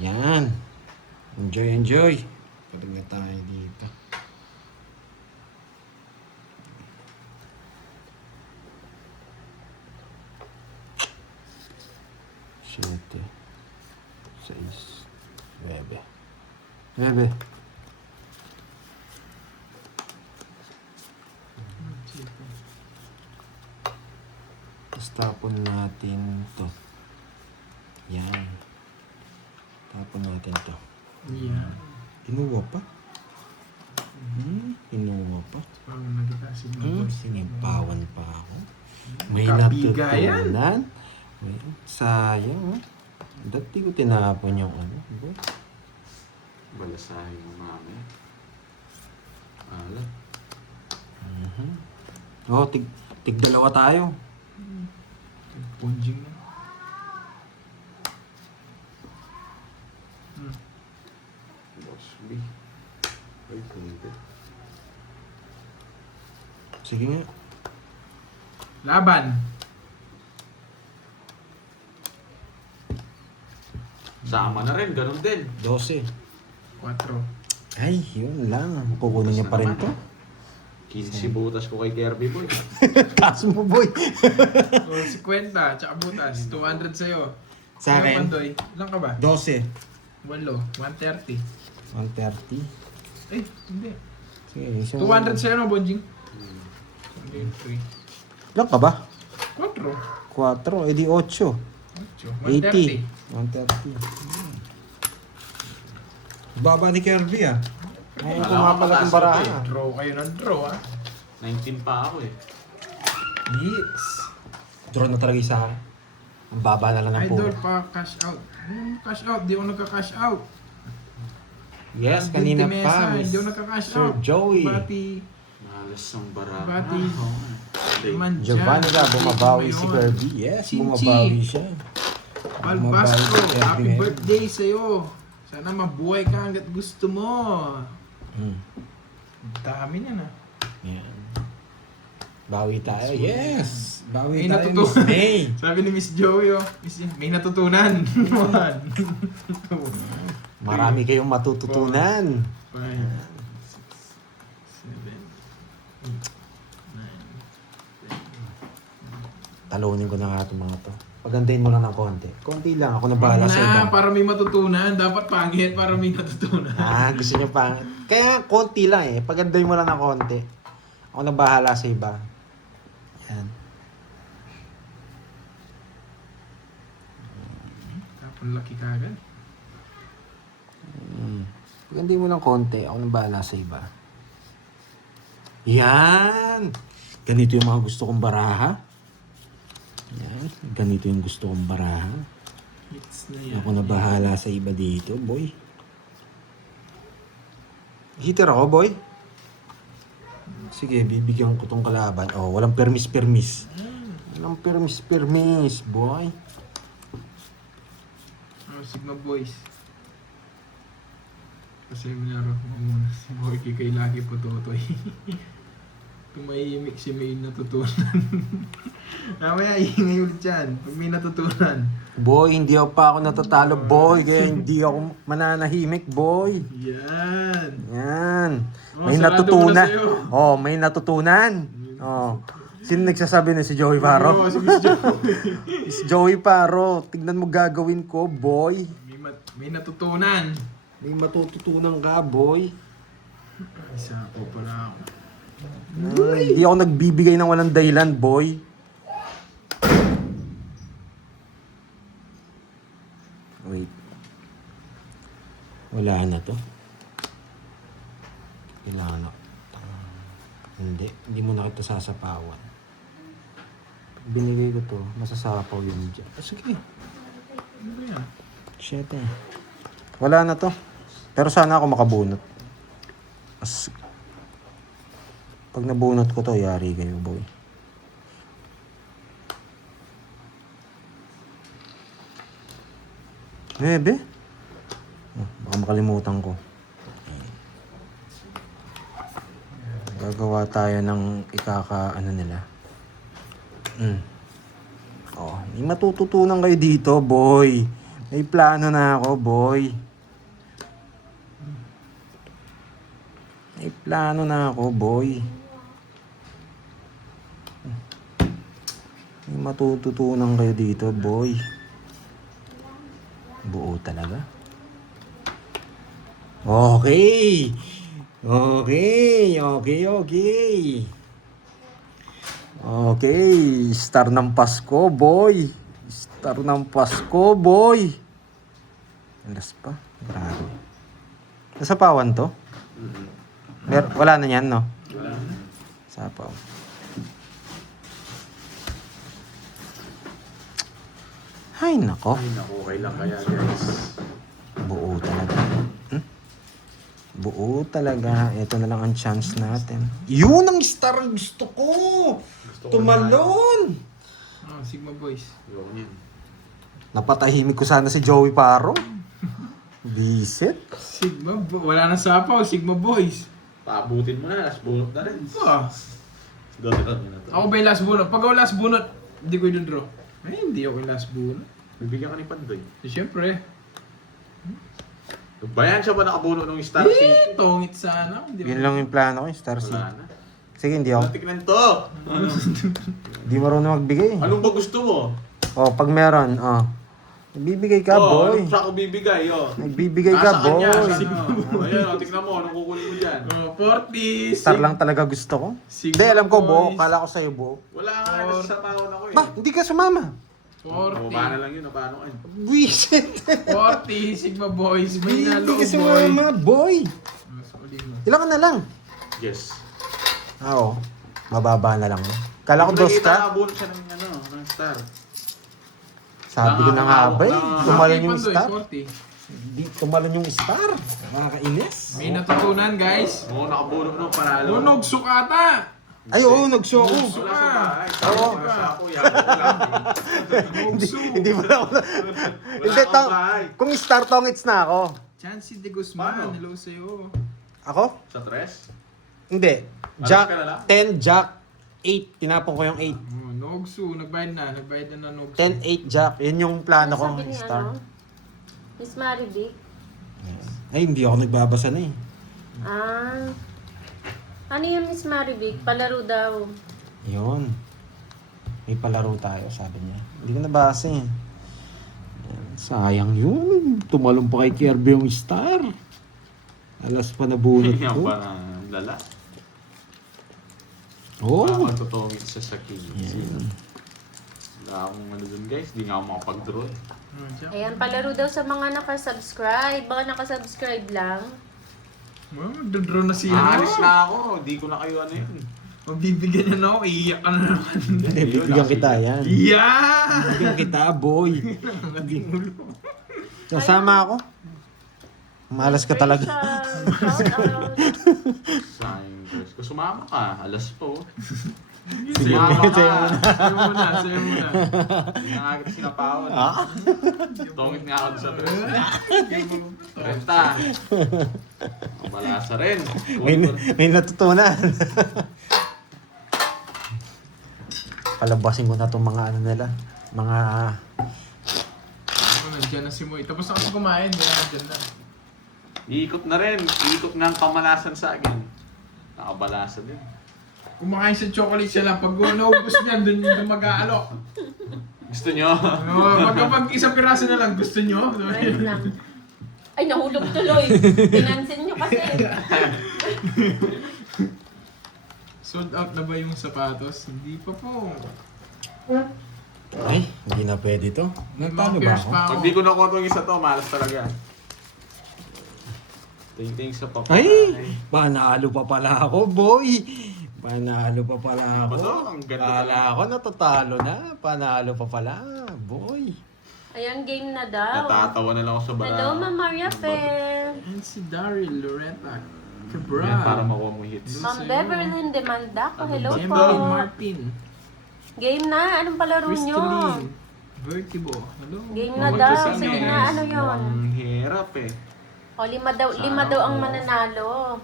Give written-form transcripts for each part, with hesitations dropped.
Yan. Enjoy, enjoy. Pwede na tayo dito. Siete. 6. 9. 9. Tapos tapon natin to. Yan. Tapon natin to. Yan. Inuwa pa? Inuwa pa? Parang nagkakasin mo. Sinipawan pa ako. May Kabigayan. natutunan. Sayang. Dati ko tinapon yung ano. Balasahin mo mami. Ala. Oh, tig dalawa tayo. Punjing na. Boss B. Ay, kumite. Sige nga. Laban. Sama na rin, ganun din. 12. 4. Ay, yun lang. Kukunin niya pa rin to. 15 butas ko kay Kirby boy. Kaso mo, boy. O, 50. Tsaka butas. 200 sa'yo. Sa akin? Pandoy. Ilan ka ba? 12. 8. 130. 130. Eh, hindi. Sige, isang... 200 sa'yo no, Bonjing? 3. Ilan ka ba? 4. 4. Edi 8. 80. 130. Baba ni Kirby ah. Ay, Wala kumapalag akong ng mataas baraha. ko, Draw kayo ng draw, ha? 19 pa ako eh. Hits. Draw na talaga isa. Ang baba na lang ng Idol puro. pa, cash out. Cash out, di ako nagka-cash out. Yes, Ang kanina Binti pa. Mesa, Hindi ako nagka-cash Sir out. Joey. Bati. Malas ang baraha. Bati. Hindi. Man Giovanni dyan. ka, bumabawi si Ngayon. Kirby. Yes, Chinchi. bumabawi siya. Albasco, Bumabawi si Kirby happy ngayon. birthday sa'yo. Sana mabuhay ka hanggat gusto mo. Dami niya na. Yan. Bawi tayo. Yes! Bawi May tayo, Miss natutunan. May. Sabi ni Miss Joey, oh, may natutunan. 1, 2, Marami kayong matututunan. 5, 6, 7, 8, 9, 10. Talunin ko na nga itong mga to. Pagandahin mo lang ng konti. Konti lang. Ako na bahala sa iba. Para may matutunan. Dapat pangit para may natutunan. Gusto niyo pa. Kaya konti lang eh. Pagandahin mo lang ng konti. Ako na bahala sa iba. Yan. Tapon laki kagad. Pagandahin mo lang konti. Ako na bahala sa iba. Yan! Ganito yung mga gusto kong baraha. Yan. Ganito yung gusto kong baraha. Hits na yan. Ako na bahala sa iba dito, boy. Hitter ako, boy. Sige, bibigyan ko tong kalaban. Oh, walang permis. Walang permis, boy. Oh, Sigma Boys. Kasi minaro ko muna si Boy kay lagi po tutoy. Tumahimik si May natutunan. Mamaya ingay ulit yan. Pag may natutunan. Boy, hindi pa ako natatalo, boy. Kaya hindi ako mananahimik, boy. Yan. Yan. Oh, May sarado natutunan. mo na sa'yo. Oh, may natutunan. Oh. Sino nagsasabi na si Joey Paro? Oo, si Miss Joey. Si Joey Paro, tignan mo gagawin ko, boy. May natutunan. May matututunan ka, boy. Isa po pala ako. Hindi ako nagbibigay ng walang dahilan, boy. Wait. Wala na to. Kailangan na. Hindi mo na kita sasapawan. Pag binigay ko to, masasapaw yun dyan. Sige. Ano ba yan? Shit eh. Wala na to. Pero sana ako makabunot. Pag nabunot ko to, yari kayo, boy. Bebe? Baka makalimutan ko. Gagawa tayo ng ano nila. Oh, may matututunan kayo dito, boy. May plano na ako, boy. May plano na ako, boy. May matututunan kayo dito, boy. Buo talaga. Okay. Okay, star ng Pasko, boy. Star ng Pasko, boy. Alas pa. Grabe. Nasapawan to? Wala na yan, no? Wala. Sapaw. Ay, nako. Ay, naku, okay lang kaya guys. Buo talaga. Buo talaga. Ito na lang ang chance natin. Yun ang star ang gusto ko! Gusto ko Tumalon! Oh, Sigma Boys. Yun yan. Napatahimik ko sana si Joey Paro. Visit. Wala na sapaw, Sigma Boys. Paabutin mo na, last bunot na rin. Ah, Siguro na to. ako ba yung last bunot? Pag ako last bunot, hindi ko i-draw. Ay, hindi ako yung last bunot. Bibigyan ka ni Pandoy. Siyempre. Bayan siya ba nakabuno ng Star City? Tongit sana. Hindi Yun lang yung plano ko, yung Star City. Wala na. Sige, hindi ako. Tignan to! Hindi marunong magbigay. Anong ba gusto mo? Oh, pag meron, oh. Nagbibigay ka, boy. Anong siya ko bibigay, oh. Nagbibigay ka, Nasa kanya, boy. siya na. Ayan, oh, tignan mo, anong kukunin mo dyan? Oh, 40. Star lang talaga gusto ko. Sigma Hindi, alam ko buo. Boys. Kala ko sa'yo buo. Wala nga, nasa tawon ako eh. Ba, hindi ka sumama. 40. Paano lang yun, paano kayo? Visit. 40. Sigma Boys. May Hindi nalo, ka boy. sumama, boy. Mas uli mo. Ilan ka na lang? Yes. Oo. Mababa na lang. Kala ko Kung dos nakita, ka. nakabuno siya ng, ng Star. Sabi ko na nga ba eh. Tumalon yung Pandoy, star. 40. Hindi, tumalon yung star. Nakakainis. May natutunan, guys. Oo, nakabuno no, panalo. Lunog sukata. Ay, oo, nag-show ko. Wala sa bahay. Oo. Wala ako, yan. Wala Hindi mo na ako na. Hindi, kang bahay. kung star tongits na ako. Chansey de Guzman. Paano? Hello sa'yo. Ako? Sa tres? Hindi. Alas Jack, ka na lang? 10, Jack, 8. Tinapon ko yung 8. Oh, Nogsu. Nagbayad na. Nagbayad na Nogsu. 10, 8, Jack. Yun yung plano Ano kong sabi ni star. ano? Miss Marivic? Ay, hindi ako nagbabasa na eh. Ah. Ano yun, Miss Marivic? Palaro daw. Yun. May palaro tayo, sabi niya. Hindi ko nabasa eh. Yan, sayang yun. Tumalong pa kay Kirby yung star. Alas pa nabunot Yan ko. pa ng lala. Oo. Parang magtutungin siya sa kids. Yan. Wala akong ano dun guys, di nga ako makapag-draw eh. Ayan, palaro daw sa mga nakasubscribe. Baka nakasubscribe lang. Well, magdodraw na siya. Aalis na ako, di ko na kayo ano yun. Magbibigyan na ako. Iiyak ka na naman. Hindi, bibigyan kita yan. Yeah! Bibigyan kita, boy. Kasama ako. Malas ka talaga. Shout out. Sayang guys. Kung sumama ka, alas po. Sige, Sumama sa'yo ka. muna. Sa'yo muna. Sa'yo muna. Hindi na nga kita sinapawan. Tongit nga ako sa tres. Renta. Ang balasa rin. May natutunan. Palabasin ko na itong mga ano nila. Mga... Ano, nandiyan na si Moy. Tapos na kasi kumain. Nandiyan na. Iikot na rin. Iikot nga ang kamalasan sa akin. Nakabalasa din. Kumakain sa chocolate siya lang. Pag naubos niya, doon mag-aalok. Gusto nyo? Pag isang piraso na lang, gusto nyo? Wait lang. Ay, nahulog tuloy. Pinansin nyo kasi. Sold out na ba yung sapatos? Hindi pa po. Ay, hindi na pwede to. Nagtalo ba ako? Pag di ko nakuha itong isa to, malas talaga. Ting-ting sa papa. Ay! Panalo pa pala ako, boy! Panalo pa pala ako. Ba to? Ang ganda Kala ko natatalo na. Panalo pa pala, boy. Ayan, game na daw. Natatawa na lang ako sa bara. Hello, Ma'am Maria Fel. And si Daryl Loretta Cabral. Yan, para makuha mo hits. Ma'am Beverly Demandaco. Hello po. Emily Martin. Game na. Anong palaro nyo? Crystalline. Vertibo. Hello. Game na Bawal daw. kasi Sige eh. na. Ano yun? Ang hirap eh. O, lima daw ang mananalo.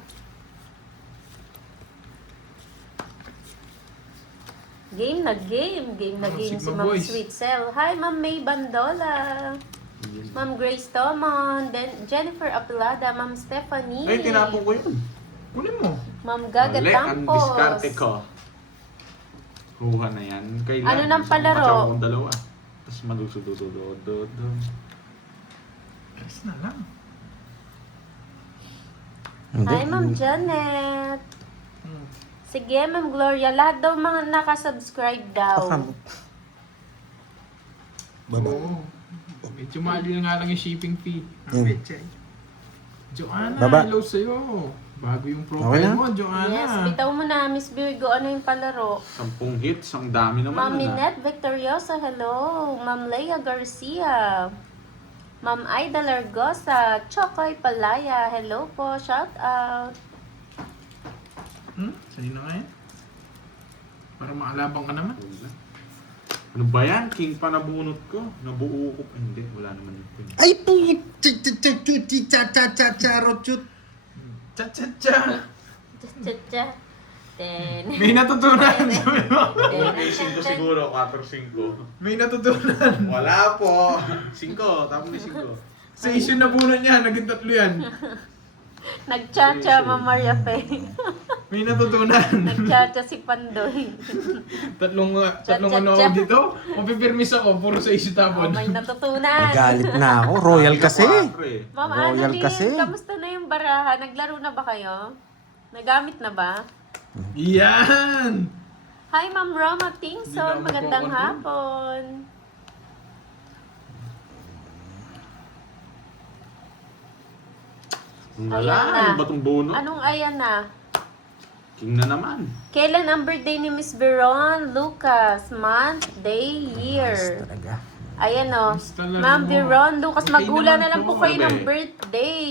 Game na game. Game na Oh, game si Sigma Ma'am Boys. Sweet Cell. Hi, Ma'am May Bandola. Ma'am Grace Tomon, Jennifer Apilada, Ma'am Stephanie. Ay, tinapon ko yun. Kunin mo. Ma'am Gaga Mali, ang diskarte Tampos. ko. Kuha na yan. Kailan? Ano ng palaro? Matsawa kong dalawa. Tapos malusududududud. Press na lang. Hindi. Hi, Ma'am Janet. Hmm. Sige, Ma'am Gloria. Lahat daw mga nakasubscribe daw. Baba. Oo. Medyo mahal nga lang yung shipping fee. Yan. Ang betchay. Joanna, Baba. hello sa'yo. Bago yung Okay profile na? mo, Joanna. Yes, bitaw mo na, Miss Virgo. Ano yung palaro? 10 hits, ang dami naman Ma'am nun, ah. Minette Victoriosa, hello. Ma'am Leia Garcia. Ma'am Aida Largosa. Chokoy Palaya, hello po. Shout out. Sa'yo na nga yan. Para makalabang ka naman. Ano ba yan? King pa nabunot ko. Nabuo ko. Ay, hindi, wala naman yun. Ay, charot-chut. Cha-cha-cha. Cha-cha-cha. Ten. May natutunan. Sabi mo. Okay, 5 siguro, 4-5. May natutunan. Wala po. 5, tapos may 5. Sa issue na puno niya, naging 3 yan. Nagchacha, Ma'am Maria Fe. May natutunan. Nagchacha si Pandoy. tatlong Cha-cha-cha. ano ako dito. Kung pipirmis ako, puro sa issue Oh, tapon. may natutunan. Galit na ako. Royal kasi. Ma'am Royal Annalyn, kasi. kamusta na yung baraha? Naglaro na ba kayo? Nagamit na ba? Yan! Hi, Ma'am Roma Hindi Tingson. na Magandang magko-control. hapon. Wala, Ayan na. yung batong bunot. Anong ayan na? King na naman. Kailan ang birthday ni Miss Veron Lucas? Month, day, year. Talaga. Ayan o. Basta lang Ma'am mo. Veron Lucas, Okay magula naman na lang po po, kayo ng eh. birthday.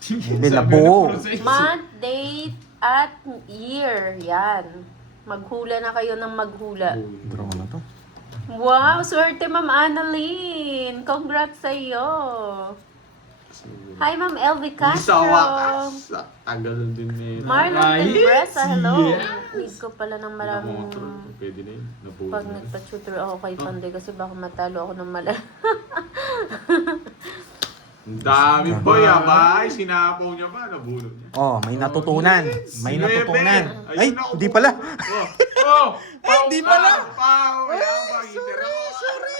Hindi, Sabi nabuo. na puro sa issue. Month, date, at year. Yan. Maghula na kayo ng maghula. Draw na to. Wow, swerte Ma'am Annalyn. Congrats sa iyo. Hi Ma'am Elvie Sa Castro. wakas. Tagal din eh. Marlon Ayos, Delbresa, hello. yes. Need ko pala ng maraming... Pwede na yun. Nabuo Pag na. nagpa-tutor ako kay Pandoy kasi baka matalo ako ng mala. Ang dami po yabay. Sinapaw niya pa. Nabunot niya. Oh, may natutunan. May natutunan. Ay, hindi pala. Oh! Ay, hindi pala. Pau! Sorry.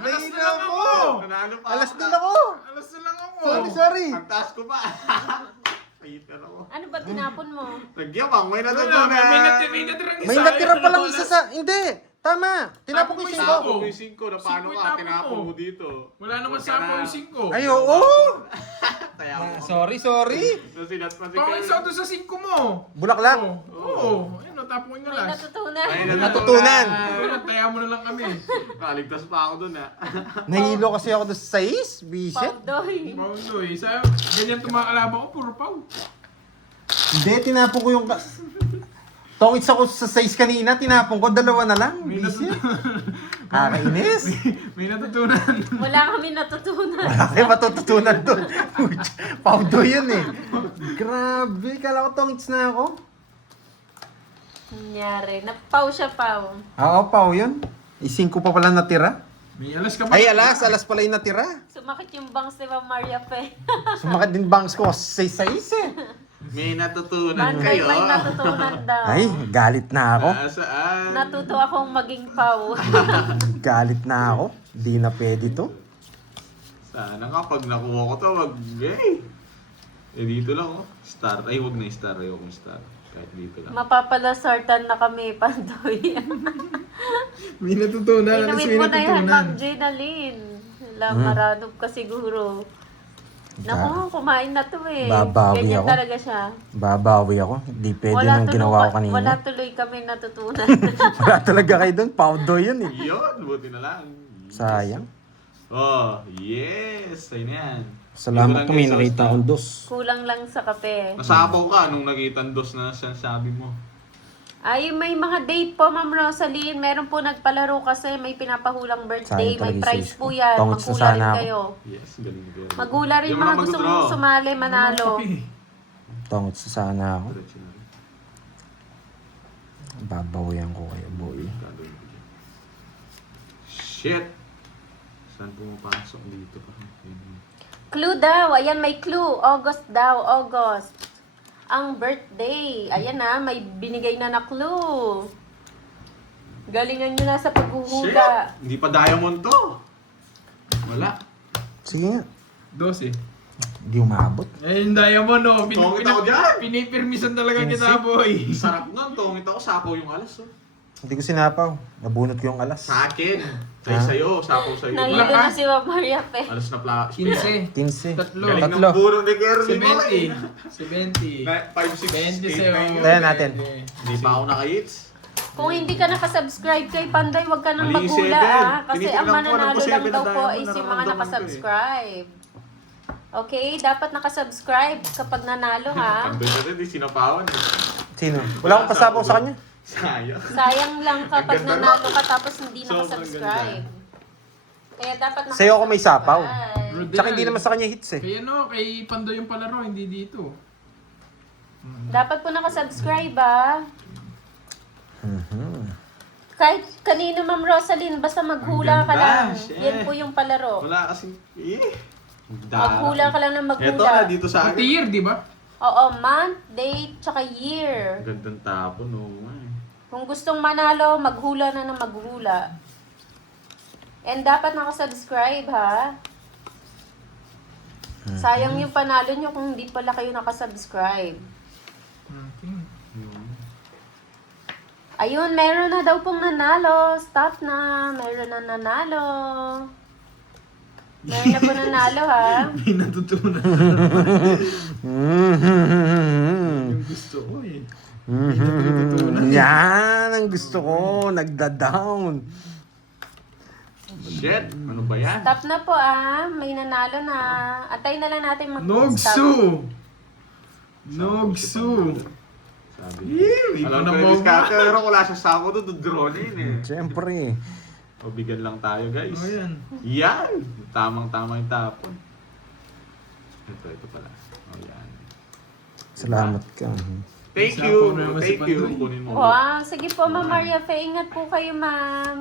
Alas na lang ako! Nanalo pa. Alas din ako. Alas na lang ako! Sorry. Ang taas ko pa. Hater ako. Ano ba tinapon mo? Nagyabang. May Wala, natutunan. may natirang isa. May natira Ayun, palang wala. isa sa... Hindi. Tama. Tinapon ko yung Tapos may 5. Tinapon mo yung 5 na paano Cinco ka? itapon Tinapon mo. mo dito. Wala naman sa ako yung 5. Ay, oo. Kaya mo. Sorry. Nasinat pa si Pawin sa doon sa 5 mo. Bulaklak. Oo. Ayun, natapon ko yung May last. natutunan. Ay, Natutunan. Ayun, taya mo na lang kami. Nakaligtas pa ako dun Nahilo kasi ako doon sa 6. Bisit. Pandoy. Paundo eh. Sa ganyan tumakalaban ko, puro pau. Hindi, tinapon ko yung... Tongits ako sa 6 kanina, tinapon ko. 2 na lang. May Bisit. Kakainis. May natutunan. Wala kami natutunan. Wala kayo matututunan doon. Paudo yun eh. Grabe, kala ko tongits na ako. Nangyari. Napaw siya, Pau. Oo, pao yun. 5 pa pala natira. May alas ka ba? Ay, alas pala yung natira. Sumakit yung bangs ni Ma'am Maria Fe. Sumakit din bangs ko sa 6 eh. May natutunan Pandoy, kayo. may natutunan daw. Ay, galit na ako. Saan? Natuto akong maging Pau. Galit na ako. Di na pwede to. Sana nga pag nakuha ko to, wag dito lang oh. Star. Ay, wag na star. Ayoko ng star. Kahit dito lang. Mapapalasartan na kami, Pandoy. May natutunan. Alas Inumin may mo na yan, natutunan. Ma'am Jenalyn. Maranop ka siguro. Naku, kumain na to eh. Babawi Ganyan ako. talaga siya. Babawi ako. Di pwede nang ginawa ko kanina. Wala tuloy kami natutunan. Wala talaga kayo doon. Paudo yun eh. Yun, buti na lang. Sayang. Oh, yes. Ayun na yan. Salamat Dito po, lang may guys, nakita sa akong dos. Kulang lang sa kape. Nasapaw ka nung nakita ang dos na sinasabi mo. Ay, may mga date po, Ma'am Rosaline. Meron po nagpalaro kasi may pinapahulang birthday. Sayang May talaga prize yung po sis ko. yan. Tongits na Magula sana rin ako. kayo. Yes, galing ko. Magula rin Di mo mga na gusto mag-draw. mong sumali, manalo. Tongit sa sana ako. Diretso na rin. Babawian ko kayo, boy. Gagawin ko dyan. Shit! Saan pumapasok dito pa? Clue daw. Ayan, may clue. August daw. August. Ang birthday. Ayan na, may binigay na na clue. Galingan nyo na sa paghuhula. Hindi pa diamond to. Wala. Sige nga. 12. Hindi umabot. Eh, yung diamond, no? Tungit ako dyan. Pinipirmisan talaga 15. kita, boy. Sarap nun. Tungit ako. Sapaw yung alas. Oh. Hindi ko sinapaw. Nabunot ko yung alas. Sa akin. Ha? Sa'yo. Sapaw sa'yo. Nahilo na si Ma'am Maria Pe. Alas na pla... 15. 15. Tatlo. Galing Tatlo. ng puro ni Kirby mo eh. 70. 5, 6, 20 sa'yo. 8, 9. Tayo natin. Hindi pa ako naka-hits. Kung hindi ka nakasubscribe kay Panday, wag ka nang Mali yung maghula 7. ah. Kasi Tinitignan ang ko, alam mananalo ko 7 lang na daw po diamond, is yung mga nararamdaman ko eh. nakasubscribe. Okay? Dapat nakasubscribe kapag nanalo ha. Pandoy na rin. Di sinapawan. Sino? Wala akong pasapaw sa kanya. Sayang. Sayang lang kapag Ang ganda nanalo ka tapos hindi Sobrang nakasubscribe. Kaya dapat Sa'yo ako may sapaw. nakasubscribe. Tsaka hindi naman sa kanya hits eh. Kay ano, kay Pando yung palaro, hindi dito. Dapat po nakasubscribe ah. Mhm. Kahit kanino Ma'am Rosaline, basta maghula Ang ka ganda, lang. shit. Yan po yung palaro. Wala kasing... Maghula ka lang ng Ito na maghula. dito sa Pati akin. year, di ba? Oo, month, date, tsaka year. Gandang tapon, no. Kung gustong manalo, maghula na ng maghula. And dapat nakasubscribe ha. Sayang yung panalo nyo kung hindi pala kayo nakasubscribe. Okay. Ayun, meron na daw pong nanalo. Stop na. Meron na nanalo. Meron na po nanalo ha. May natutunan. Mhm. Yung gusto ko eh. Yan ang gusto ko. Nagda-down. Shit! Ano ba yan? Stop na po ah. May nanalo na. Atay na lang natin mag-stop. Nogsu! Nogsu! Sabi. May Alam ko panamama. yung discount, pero wala siya sa ako doon, drone eh. Siyempre. O bigyan lang tayo guys. Oh, yan. Yan! Tamang-tama yung tapon. Ito pala. O yan. Salamat ka. Thank Isa you! po naman si Thank you! Pandoy. Kunin mo. Wow, sige po Ma'am Maria Fe. Ingat po kayo ma'am.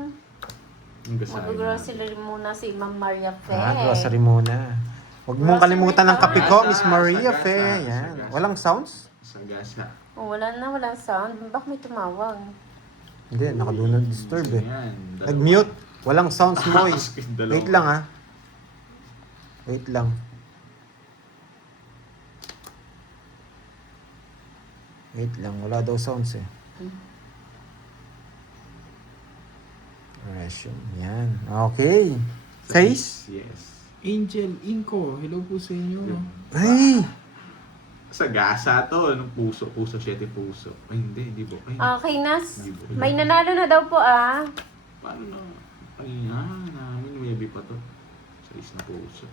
Yung gasahin. Mag-grocery muna si Ma'am Maria Fe. Grocery muna. Huwag mong kalimutan ng kape ko, Miss Maria Sagasa, Fe. sagasa. Yan. Walang sounds? Isang gasa. Oh, wala na, walang sound. Bakit may tumawag? Hindi, naka-do not disturb eh. Yan. Dalawa. Nag-mute. Walang sounds mo eh. Dalawa. Wait lang ah. Wait lang. Wait lang, wala daw sounds eh. Resume. Yan. Okay. Case? Yes. Angel Inco, hello po sa inyo. Ay! Sa gasa to. Anong puso? Puso, 7 puso. Ay, hindi po. Ay, Okay, Nas. May nanalo na daw po ah. paano na? Ay, namin. Maybe pa to. 6 na puso.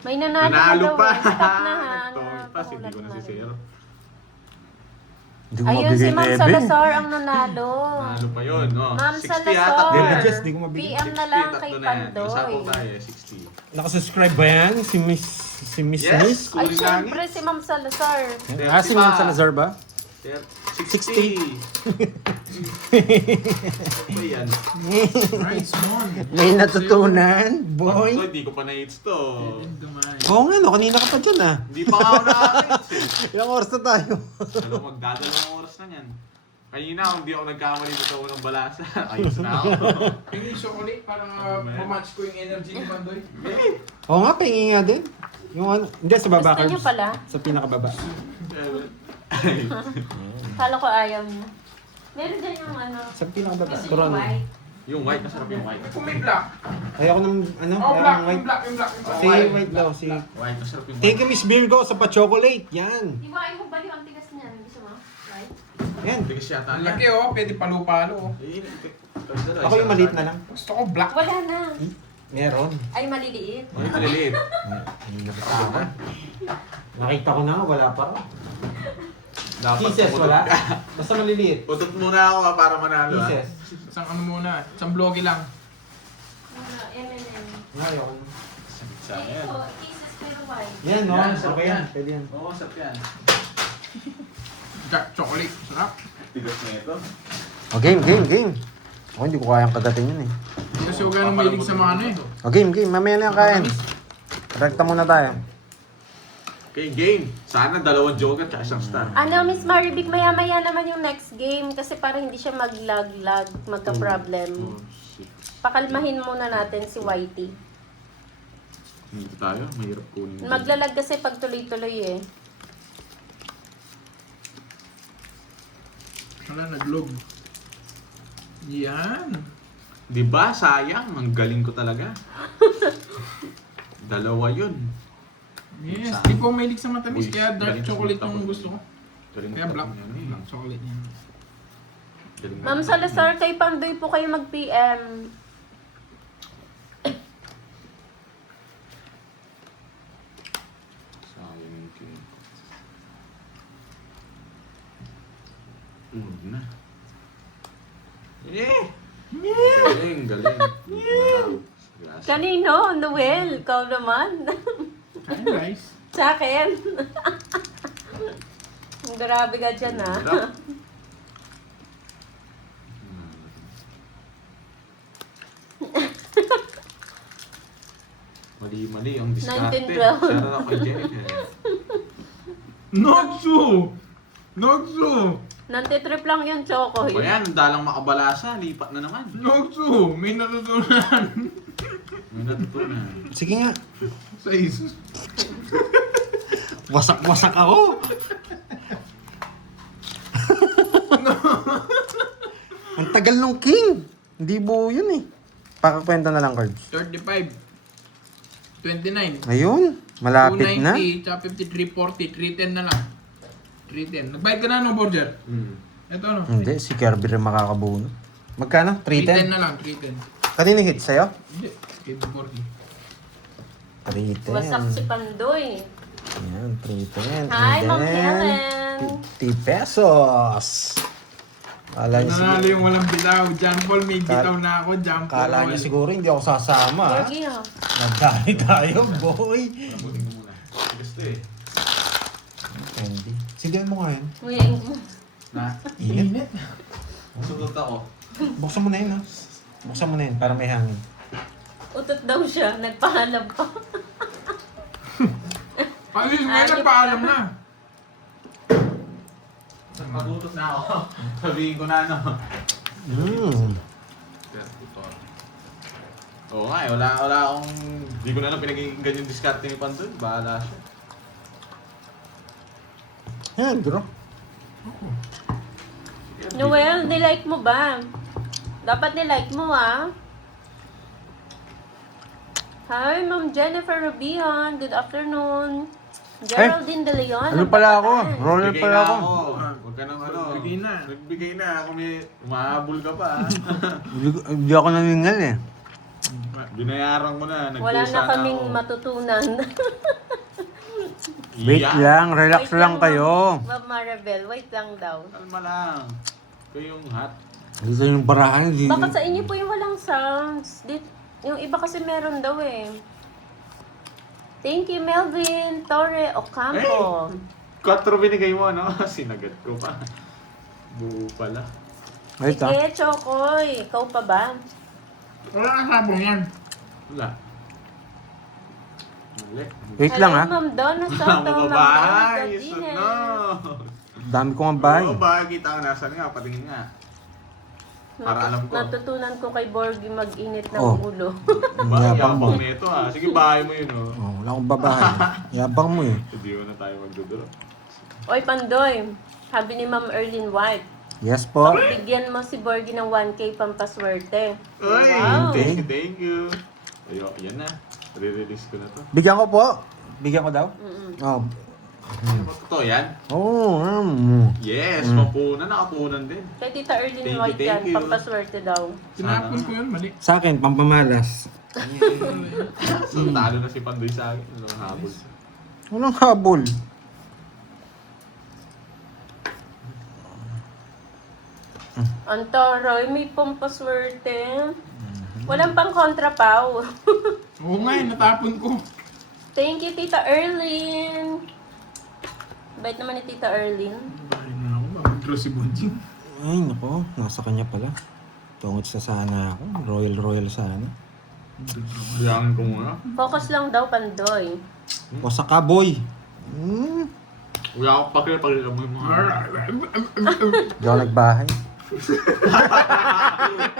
May nanalo, na Nanalo daw pa! eh. Stop na ha. Nagtongit pa. Hindi ko na si Zero. Hindi ko Ayun si mabigay Ma'am 11. Salazar ang nanalo. Nanalo pa yun, no? Ma'am 60 Salazar. yata. David Jess, di ko mabigay. PM na lang 60, kay tatlo na yan. Pandoy. Usapang tayo, 60. Nakasubscribe ba yan? Si Miss Miss? Yes! Ay, Kunin syempre langit. si Ma'am Salazar. Ah, si Ma'am Salazar ba? 60. Ano ba yan? Right, Smon. May natutunan, Ito, boy. hindi ko pa na-hits to. Dumaan. Oo nga no, kanina ka pa dyan ah. Hindi pa nga ako nakaka-hits eh. Ilang oras na tayo? Alam, magdadalawang oras na yan. Kanina, kung di ako nagkamali sa unang balasa, ayos na ako. Yung chocolate para ma-match ko yung energy ni Pandoy. Oo nga, pahingi nga din. Yung ano, hindi sa baba, Gusto niyo Carbs. pala? Sa pinakababa. Kala ko ayaw niyo. Meron dyan yung ano. Sa pinakababa. Gusto Corona. niyo white? Yung white, masarap yung white. Kung may black. Ayoko ng ano, Oh, ayoko black, ng white. yung black, yung black. Yung black. Si white daw, si... White, masarap yung white. Thank you, Miss Virgo, sa pa-chocolate. Yan. Di ba ayaw mo baliw ang tigas niyan? Gusto mo? Right? Yan. Tigas yata Ang yan. laki oh, pwede palo-palo oh. Ako yung maliit na lang. Gusto ko black. Wala na. Meron. Ay, maliliit. Ay, maliliit. Nakita ko na, wala pa. Dapat Pieces, pumutot wala? ka. Basta maliliit. Putot muna ako para manalo. ah. Pieces. Isang ano muna, isang blogi lang. M&M. Ayoko. Sa yan. Ito, pieces pero white. Yan, no? Yan, sarap Okay yan. yan. Pwede yan. Oo, sarap yan. Dark chocolate, sarap. Tigas na ito. Oh, game. Ako hindi ko kayang kagatin yun eh. Kasi huwag ganun mahilig sa mga ano eh. O game, mamaya na yung kain. Rekta muna tayo. Okay, game. Sana 2 joker tsaka isang star. Ano, Miss Maribik, maya-maya naman yung next game kasi para hindi siya mag-lag-lag, magka-problem. Oh, shit. Pakalmahin muna natin si Whitey. Hindi tayo. Mahirap kunin. Maglalag kasi pag tuloy-tuloy eh. Wala, naglog. Yan. Diba? Sayang. Ang galing ko talaga. 2 yun. Yes, di po mahilig sa matamis, Uy, kaya dark galing chocolate sa yung tapos. gusto ko. Galing Kaya ko black, yan eh. black chocolate yan. Galing na. Ma'am Salazar, kay Pandoy po kayo mag-PM. Sayang yung game. Huwag na. Eh! Galing, galing. Gracias. Kanino? Noel, ikaw naman. Kain guys. Sa akin. Grabe ka dyan ha. Hirap. Mali-mali yung diskarte. 1912. Shout out kay Jennifer. Noksu! Noksu! Nantitrip lang yung choco. O yan, dalang makabalasa. Lipat na naman. Noksu! May natutunan. May natutunan. Sige nga. Sa isus. Wasak-wasak ako. Ang tagal nung king. Hindi buo yun eh. Pakakwenta na lang cards. 35. 29. Ayun, malapit na. 290, tsaka 53, 40, 310 na lang. 310. Nagbayad ka na no, Borger? Ito ano? Hindi, si Kirby rin makakabuo. Magkano? 310 310? na lang, 310. Kanino hit sa'yo? Hindi, kid 40. 310. Wasak si Pandoy. Ayan, 310. Hi, And Ma'am then, Helen. 50 pesos. Kala niya Nanalo siguro, yung walang bitaw. John Paul, may bitaw na ako. John Paul. kala niya siguro hindi ako sasama. ha? Borgie ha. Nagdali tayo, boy. Lambutin mo muna. Gusto eh. Candy. Sige mo nga yun. Uy, Na? Init. Sutot ako. Buksan mo na yun, ha? Buksan mo na yun para may hangin. utot daw siya. Nagpahalab pa. Ayos, ngayon nagpaalam na. Magutot na ako. Sabihin ko na ano. Oo nga eh, wala akong... Hindi ko na lang pinagiginggan yung diskarte ni Pandoy. Bahala siya. Yan, bro. Noel, nilike mo ba? Dapat nilike mo ah. Hi, Ma'am Jennifer Rubihan. Good afternoon. Geraldine De Leon. Ano pala ako? Nagpataan. Roller Bigay pala na ako. Huwag ka nang ano. Bigay na. Nagbigay na. Kung may umahabol ka pa. Hindi ako naningal eh. Binayaran ko na. Wala Nagkusa na kaming ako. matutunan. Wait Yeah. lang, relax Wait lang kayo. Ma'am Maribel, wait lang daw. Kalma lang. Ikaw yung hot. Dito yung barahan. Dito. Baka sa inyo po yung walang sounds. Yung iba kasi meron daw eh. Thank you, Melvin Torre Ocampo. 4 binigay mo, no? Sinagat ko pa. Buo pala. Wait ah. Sige, Chokoy. Ikaw pa ba? Wala na sabong yan. Wala. Mali. Wait lang ah. Ma'am Donna Soto. Mga Ma'am babae. Donna Sus Godinez. no. Dami ko nga bahay. Oo, bahay kita ko. Nasaan nga? Patingin nga. Para alam ko. Natutunan ko kay Borgie mag-init ng Oh. ulo. Yabang mo. Yabang nito ah. Sige, bahay mo yun oh. Oh, wala akong babahay. Yabang mo eh. Hindi mo na tayo magduduro. Oy, Pandoy. Sabi ni Ma'am Erlyn White, Yes po. bigyan mo si Borgie ng 1K pampaswerte. Uy, Wow. thank you. Ayo, yan na. Re-release ko na to. Bigyan ko po. Bigyan ko daw? Oh. Totoo yan? Oh, Yes, papunan. Nakapunan din. Kay Tita Erlyn Thank you, White thank yan, you. pampaswerte daw. Tinapon ko yun, mali. Sa akin, pampamalas. So, talo na si Pandoy sa akin. Walang habol. Walang habol. Antaray, may pampaswerte. Walang pang kontra pa. Oo nga eh, natapon ko. Thank you, Tita Erlyn. Bait naman ni Tita Erlyn. Bahay na ako, mag-draw si Bonjing. Ay, nako. Nasa kanya pala. Tungod sa sana ako. Royal sana. Bilangin ko muna. Focus lang daw, Pandoy. Wasa ka, boy. Wala akong pakil mo yung mga... Hindi ako nagbahay.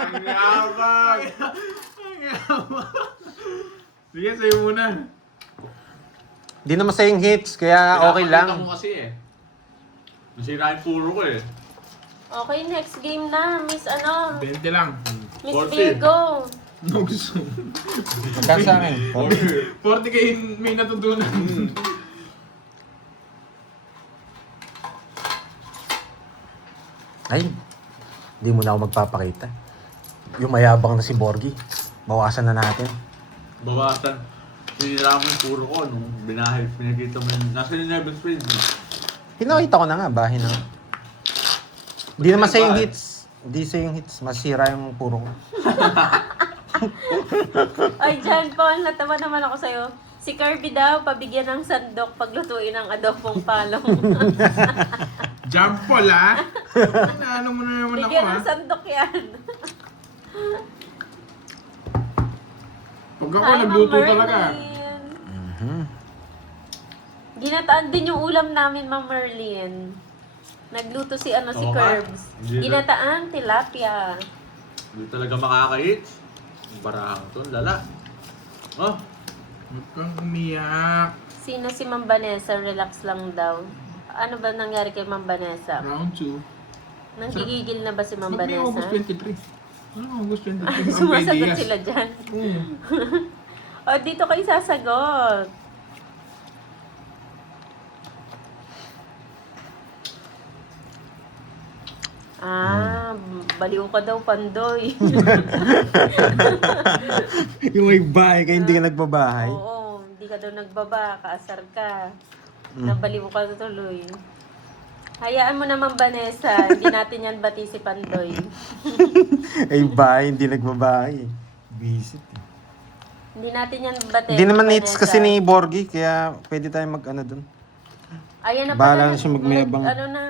Ang yabang! Sige, sa'yo muna. Hindi naman sa yung hits, kaya okay Pinapakita lang. mo kasi eh. Nasira yung puro ko eh. Okay, next game na. Miss 20 lang. Miss 40. Virgo. No, gusto. Magkano sa akin? 40 kayo may natutunan. Ay, hindi mo na ako magpapakita. Yung mayabang na si Borgie. Bawasan na natin. Bawasan. Sinira mo yung puro ko nung pinakita mo yung... Nasa yung 11th grade. Pinakita ko na nga, bahay na. Hindi naman sa yung hits. Hindi sa yung hits. Masira yung puro ko. Ay, John Paul, natawa naman ako sa'yo. Si Kirby daw, pabigyan ng sandok paglutuin ng adobong palong. Jump Paul, ha? Ano mo na naman ako, Bigyan ha? ng sandok yan. Pag ako Hi, nagluto Ma'am talaga. Merlin. Mhm. Ginataan din yung ulam namin, Ma'am Merlin. Nagluto si si Oo nga. Curbs. Hindi na- Ginataan, tilapia. Hindi talaga makaka-hits. Yung barahang to, lala. Oh, Huwag kang umiyak. Sino si Ma'am Vanessa? Relax lang daw. Ano ba nangyari kay Ma'am Vanessa? Round 2. Nanggigigil na ba si Ma'am Ba't may August Vanessa? 23? Ano August 23? Ay, Ang sumasagot ideas. sila dyan. Oo. O, dito kayo sasagot. Baliw ka daw, Pandoy. Yung may bahay, kaya hindi ka nagbabahay. Oo, hindi ka daw nagbaba, kaasar ka. Nabaliw ka tuloy. Hayaan mo naman, Vanessa. Hindi natin yan bati si Pandoy. Ay, bahay, hindi nagbabahay. Visit. Hindi natin yan bati. Hindi naman hits Vanessa. kasi ni Borgie, kaya pwede tayong mag-ano dun. Ayan na Bahala pala. na siya magmayabang. Ano na.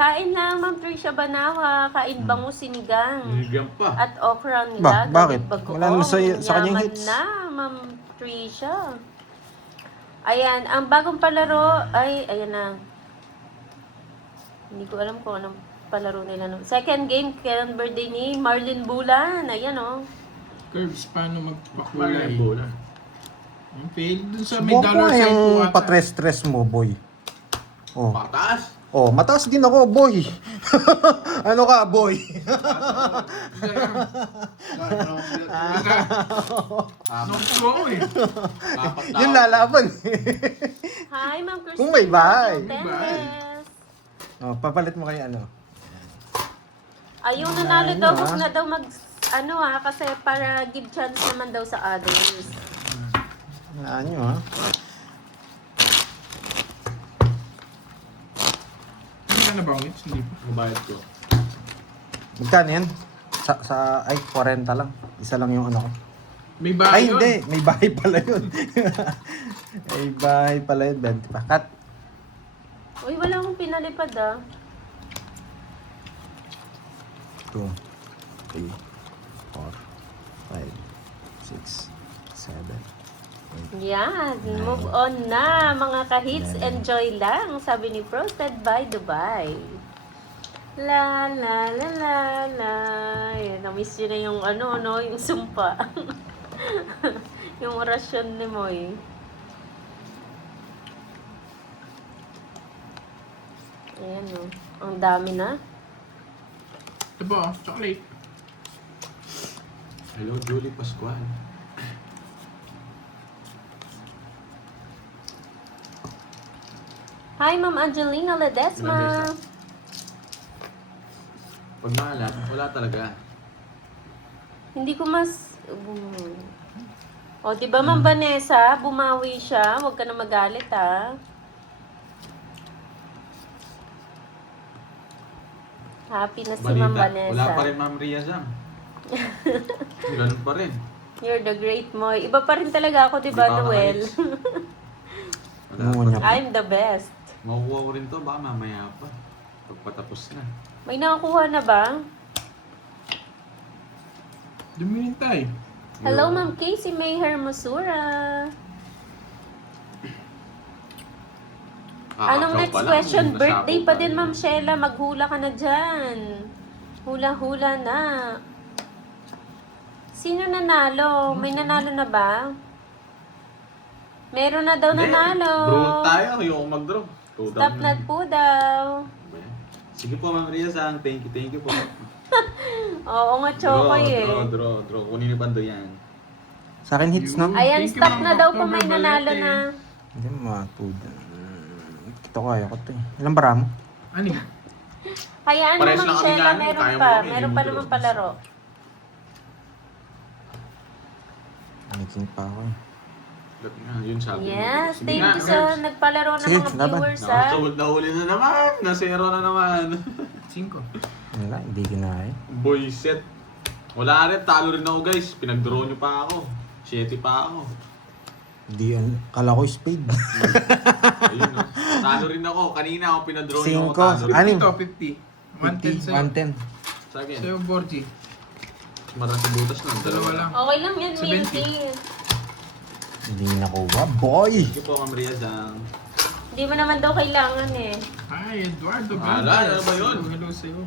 Kain lang, Ma'am Tricia Banawa. Kain bango sinigang. binigyan pa. At okra nila. Bakit? gawing bagoong. Wala naman sa kanyang Yaman hits. na, Ma'am Tricia. Ayan, ang bagong palaro, ayan na. Hindi ko alam kung anong palaro nila. No. Second game, kailan birthday ni Marlin Bulan. Ayan, oh. Curbs, paano Kulay magpakulay? bola. Ang fail dun sa may Subukan dollar mo sign po yung ata. patres-tres mo, boy. Oh. Pataas. Oh, mataas din ako, boy. Ano ka, boy? Nokso eh. Yung lalaban. Hi, Ma'am Christine. Kung may bahay. Tendes. Oh, papalit mo kayo ano. Ayun, nanalo daw. Ayun, Huwag ah. na daw kasi para give chance naman daw sa others. Ano nyo, ha? Hindi ka nabangit? Hindi pa. Mabayad ko. Magkano yan? Ay, 40 lang. Isa lang yung ano ko. May Ay, bahay yun. hindi. May bahay pala yun. May bahay pala yun. 20 pa. Cut. Uy, wala akong pinalipad ah. 2, 3, 4, 5, 6, 7, Yan, move on na mga ka-hits. Enjoy lang, sabi ni Frosted by Dubai. La la la la la. Yan, na-miss yun na yung yung sumpa. Yung orasyon ni Moy. Ayan o. Ang dami na. Ito po, chocolate. Hello, Julie Pascual. Hi, Ma'am Angelina Ledesma. Pag maalat, wala talaga. Hindi ko mas... O, di ba, Ma'am Vanessa? Bumawi siya. Huwag ka na magalit, ha? Happy na si Ma'am Balita, Vanessa. wala pa rin Ma'am Ria Zam. Ganun pa rin. You're the great Moy. Iba pa rin talaga ako, di ba, Hindi pa Noel? Wala pa. Ngunyak. I'm the best. Makukuha ko rin to, baka mamaya pa. Pagpatapos na. May nakakuha na ba? Duminintay. Hello, Ma'am Casey May Hermosura. Anong next question? Birthday pa din, Ma'am Sheila. Maghula ka na dyan. Hula-hula na. Sino nanalo? May nanalo na ba? Meron na daw nanalo. Draw tayo. Ayoko mag-draw. Stop na po daw. Sige po, Ma'am Ria-san. Thank you po. Oo nga, Chokoy eh. Draw. Kunin ni Bando yan. Sa akin hits, no? Ayan, Thank you, stop Ma'am na daw po. October May nanalo Balete. na. Hindi mo matuda. Ito ko ayaw ko to eh. Ilang bara mo? Ano yun? Hayaan mo, Parehas Ma'am lang kami Sheila. nga, no? Meron Kaya mo pa. kami, Meron pa hindi mo naman draw. palaro. Anikin pa ako eh. Yun sabi mo. Yes, Sige thank nga, you sa Herbs. nagpalaro ng Sige, mga laban. viewers ha. Nahuli na naman. Na-zero na naman. 5. Wala, hindi kinaya. Boy set. Wala rin. Talo rin ako guys. Pinag-draw nyo pa ako. 7 pa ako. Hindi yan. Kala ko spade. Ayun no. Talo rin ako. Kanina ako pinadraw nyo ako. 5. Talo rin. Anim. 50. 110 sa'yo. 110. Sa akin. Sa'yo, Borgie. Marami butas lang. Dalawa lang. Okay lang yan, 70. Milky. Hindi nakuha. Boy! Sige po, Ma'am Ria-san. Hindi mo naman daw kailangan eh. Hi, Eduardo Ala, ano ba yun? Hello sa'yo.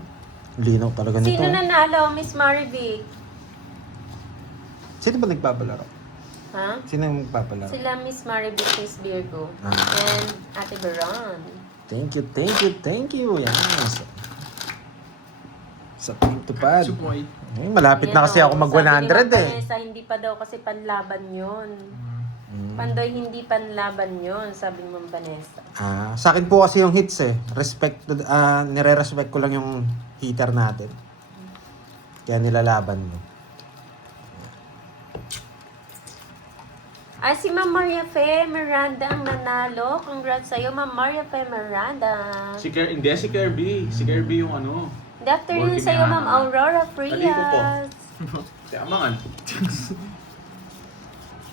Linaw talaga nito. Sino nanalo, Miss Marivic? Sino ba nagpapalaro? Ha? Sino yung magpapalaro? Sila Miss Marivic, Miss Virgo. Ah. And Ate Baron. Thank you. Yan. Sa team to pad. Support. Eh, malapit na kasi Ayan, ako mag sabi ni 100 Ma'am eh. Vanessa, hindi pa daw kasi panlaban yun. Mm. Pandoy, hindi panlaban yun, sabi ni Ma'am Vanessa. Sa akin po kasi yung hits eh. Nire-respect ko lang yung hitter natin. Kaya nilalaban mo. Si Ma'am Maria Fe Miranda ang nanalo. Congrats sa'yo, Ma'am Maria Fe Miranda. Si Kirby. Si Kirby yung ano. Good afternoon Working sa'yo, na, Ma'am ano. Aurora Naligo po. Frias. Si Amangan.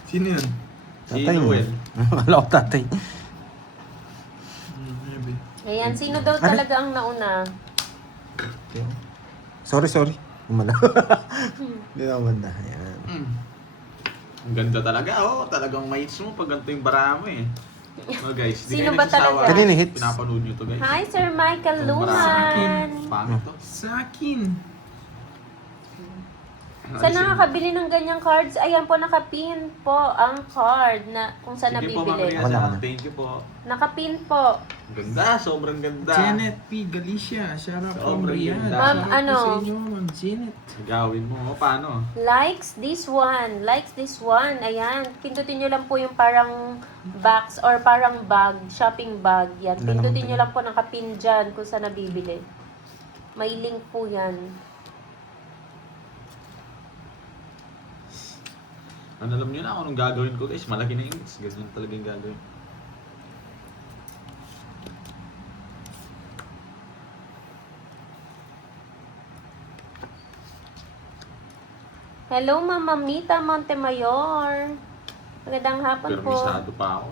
Sino yun? Si Tatay mo. Noel. Akala ko tatay. Maybe. Ayan, sino daw Ano? talaga ang nauna? Sorry. Umala. Hindi na umanda. Ayan. Ang ganda talaga, oh. Talagang mates mo pag ganito yung bara mo eh. No guys, di Sino kayo ba nagsasawa. talaga? Kanino hits? Pinapanood nyo to guys. Hi, Sir Michael Itong bara. Luman. Pangit to. Sa akin. Sa nakakabili ng ganyang cards, ayan po, nakapin po ang card na kung saan Sige po, Ma'am nabibili. Ria, Ako na. Thank you po. Nakapin po. Ganda, sobrang ganda. Janet P. Galicia. Shout out from Sobrang Riyadh. ganda. Ma'am, Shout out ano? po sa inyo, Ma'am Janet. Gawin mo, oh, paano? Likes this one. Ayan. Pindutin nyo lang po yung parang box or parang bag, shopping bag. Yan. Ano naman Pindutin to nyo yun? lang po nakapin dyan kung saan nabibili. May link po yan. Ano, alam nyo na kung anong gagawin ko guys. Malaki na yung hits. Ganyan talaga yung gagawin. Hello, Mama Mita Montemayor. Magandang hapon po. Permisado pa ako.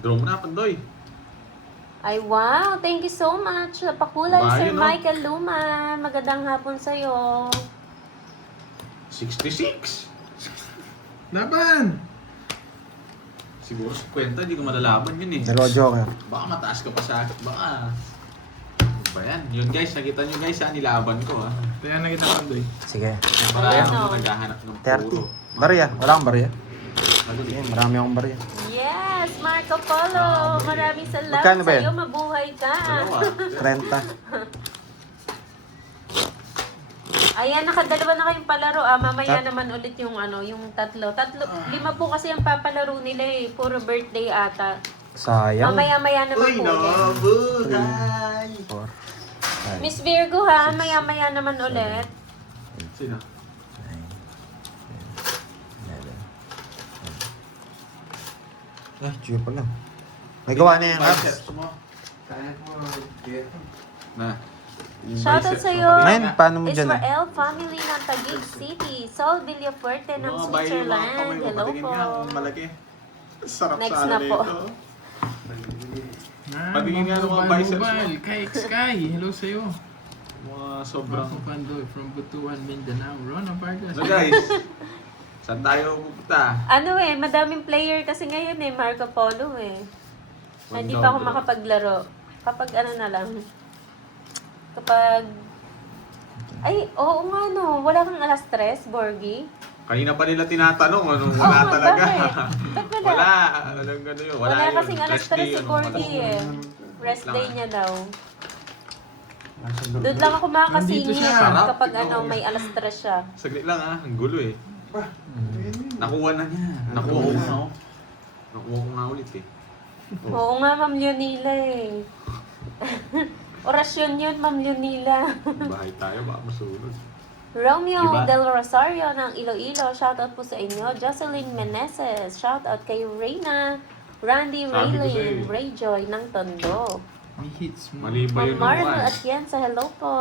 Draw mo na, Pandoy. Ay, wow. Thank you so much. Napakulay, Bayo, Sir no? Michael Luman. Magandang hapon sa'yo. 66. Laban! Siguro sa kwenta, hindi ko malalaban yun eh. Dalawa joker. Baka mataas ka pa sa akin. Baka. Ano ba yan? Yun guys, nakita nyo guys ha, nilaban ko ha. Kaya nakita ko doy. Sige. Marami Ayan, ako oh. naghahanap ng 30. puro. Barya. Wala akong barya. Madali. Sige, marami akong barya. Yes, Marco Polo. Maraming salamat Magkano ba yan? sa'yo. Mabuhay ka. Dalawa. 30. Ayan, nakadalawa na kayong palaro. Mamaya Tat- naman ulit yung yung tatlo. 5 po kasi ang papalaro nila eh. Puro birthday ata. Sayang. Mamaya-maya naman Uy, po ulit. nabuhay! 4. Miss Virgo ha, maya-maya naman ulit. Sino? 9, 10, 11. Ay, chill pa lang. May gawa na yan, Abs. Biceps mo. Na. Yung Shoutout biceps sa'yo. mo. Ngayon, paano mo dyan? Israel family ng Taguig City. Sol Villafuerte ng Mga bayo yung mga Switzerland. kamay mo. Hello Patingin po. nga kung malaki. Sarap Next sana na po. nito. Patingin nga ng mga biceps mo. Mobile. Kay Sky. Hello sa'yo. Mga sobrang... Marco Pandoy from Butuan, Mindanao. Rona Vargas. So guys, saan tayo pupunta? Ano madaming player kasi ngayon Marco Polo Hindi pa ako makapaglaro. Kapag ano na lang. Kapag... Ay, oo nga wala kang alas 3, Borgie? Kanina pa nila tinatanong, ano, Oo wala nga, talaga. bakit? Ba't wala? Wala, alam gano yun. Wala yun. kasing alas Rest 3 day si yun, Borgie alas- Rest day niya daw. Nasa loob Doon na. lang ako Nandito makakasingit siya. Sarap. kapag may alas 3 siya. Saglit lang ang gulo eh. Nakuha na niya. Nakuha ko na oh. Nakuha ko nga ulit eh. Oo nga, Ma'am Leonila Orasyon yun, Ma'am Leonila. Bahay tayo, baka masunod. Romeo Diba? Del Rosario ng Iloilo, shoutout po sa inyo. Jocelyn Meneses, shoutout kay Reyna. Randy Sabi ko Raylin, sa'yo. Rayjoy ng Tondo. May hits mo. Mali ba Ma'am yun Marlo naman? at Yensa, hello po.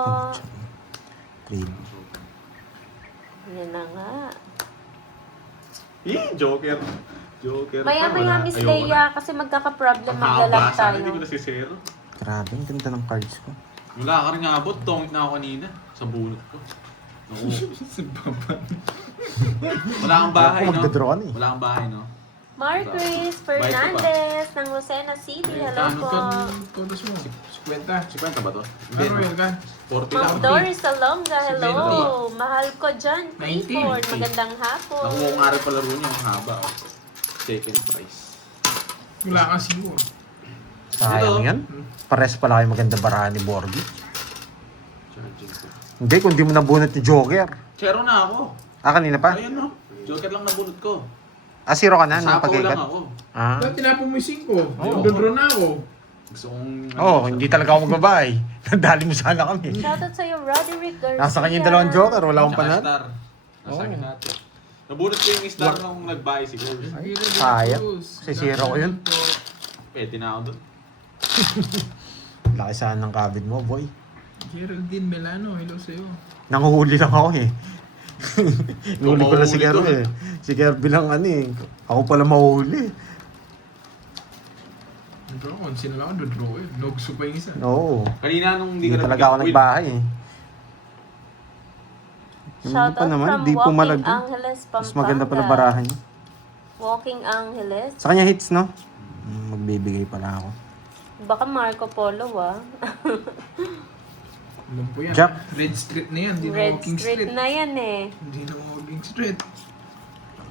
Green. Yan na nga. Joker. Joker pa, Maya-maya wala. Miss Ayoko Leia, kasi magkaka-problem Ang maglalag haba, sana tayo. hindi ko nasisero. Grabe, ang ganda ng cards ko. Wala ka rin abot, tongit na ako kanina. Sa bunot ko. Naku. Si Baba. Wala kang bahay, Ako, no? magdodro ka na eh. Wala kang bahay, no? Marcris Fernandez ng Lucena City, hello Ano po. Todos mo. 50. 50 ba to? Ah, Royal ka. 40 Ma'am lang. Doris Salonga, hello. 70. Mahal ko dyan, 90. Clifford. Magandang hapon. Nakuha ko nga rin palaro niya, ang haba. Oh. Second prize. Wala ka siguro. Sayang Ito. yan. Pares pala kayo maganda barahan ni Borgie. Charging ko. Hindi, kung di mo nabunot ni Joker. Zero na ako. Kanina pa? Ayan, no? Joker lang nabunot ko. Zero ka na nung Sapaw lang pag-ikat? ako. Ah. Ba't tinapon mo yung 5? Oo. Dodro na ako. Gusto kong... Hindi talaga ako magbabay. Nadali mo sana kami. Shoutout sa'yo, Roderick Garcia. Nasa kanya yung dalawang Joker, wala akong Tsaka panat. star. Nasa Oo. akin natin. Nabunot ko yung star nung nag-buy si Girls. Sayang. Kasi zero ko yun. Pwede na ako doon. Laki saan ng kabid mo, boy. Geraldine Melano, hello sa'yo. Nanguhuli lang ako eh. Nahuli ko lang si Mahuli Kero to. eh. Si Kirby lang Ako pala mahuli. Dodro ko, sino lang ako, dodro ko eh. Nogso pa yung isa. Oo. Kanina nung Hindi hindi ka talaga ako nagbahay eh. Shoutout pa naman, from di Walking pumalag din. Angeles, Pampanga. Mas maganda pala barahan niya. Walking Angeles. Sa kanya hits, no? Magbibigay pala ako. Baka Marco Polo Alam po yan. Jack. Red Street na yan, hindi na Red Walking Street Street. na yan Hindi na Walking Street.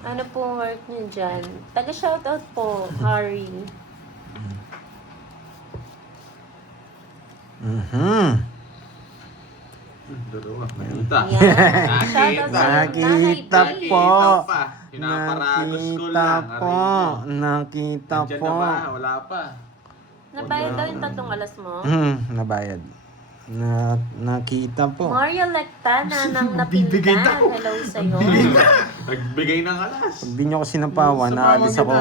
Ano po work niyo dyan? Taga-shoutout po, Harry. Dalawa. Nakita. Yan. Shoutout sa Nakita Nanay po. Bay. pa. Pinaparagos ko Nakita lang. po. Nakita Nandiyan po. na ba? Wala pa. Nabayad daw yung 3 alas mo? Nabayad. Nakita po. Mario Lectana ng Bibigay Napildan. daw. Hello sa'yo. Nagbigay ng alas. Pag di nyo ako sinapawan, naalis ako.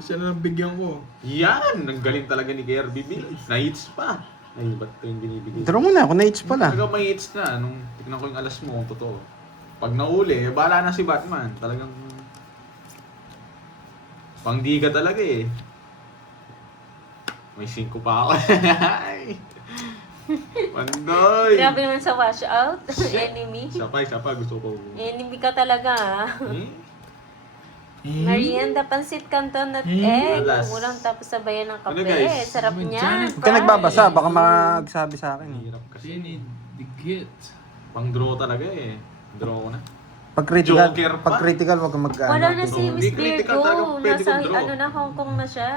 Siya na bigyan ko. Yan! Ang galing talaga ni KRBB. Na-hits pa. Ay, ba't ito yung binibigay? Draw mo na, ako na-hits pala. Talagang may hits na. Nung tignan ko yung alas mo, kung totoo. Pag nauli, bahala na si Batman. Talagang... Pangdi ka talaga eh. May 5 pa ako. Ay! Pandoy! Grabe naman sa wash out. Enemy. Isa pa. Gusto ko. Enemy ka talaga ah. Eh? Merienda, pansit canton at egg. Alas. Ulam tapos sabayan ng Ano, kape. guys? Sarap Janet, niyan. Huwag ka nagbabasa, baka magsabi sa akin. Hirap kasi. Jenny, digit. Pang-draw talaga eh. Draw ko na. Pag critical, Joker pa. pag critical, wag ka mag Wala na si Hindi Miss critical talaga, Virgo. pwede Nasa kong draw. ano na, Hong Kong na siya.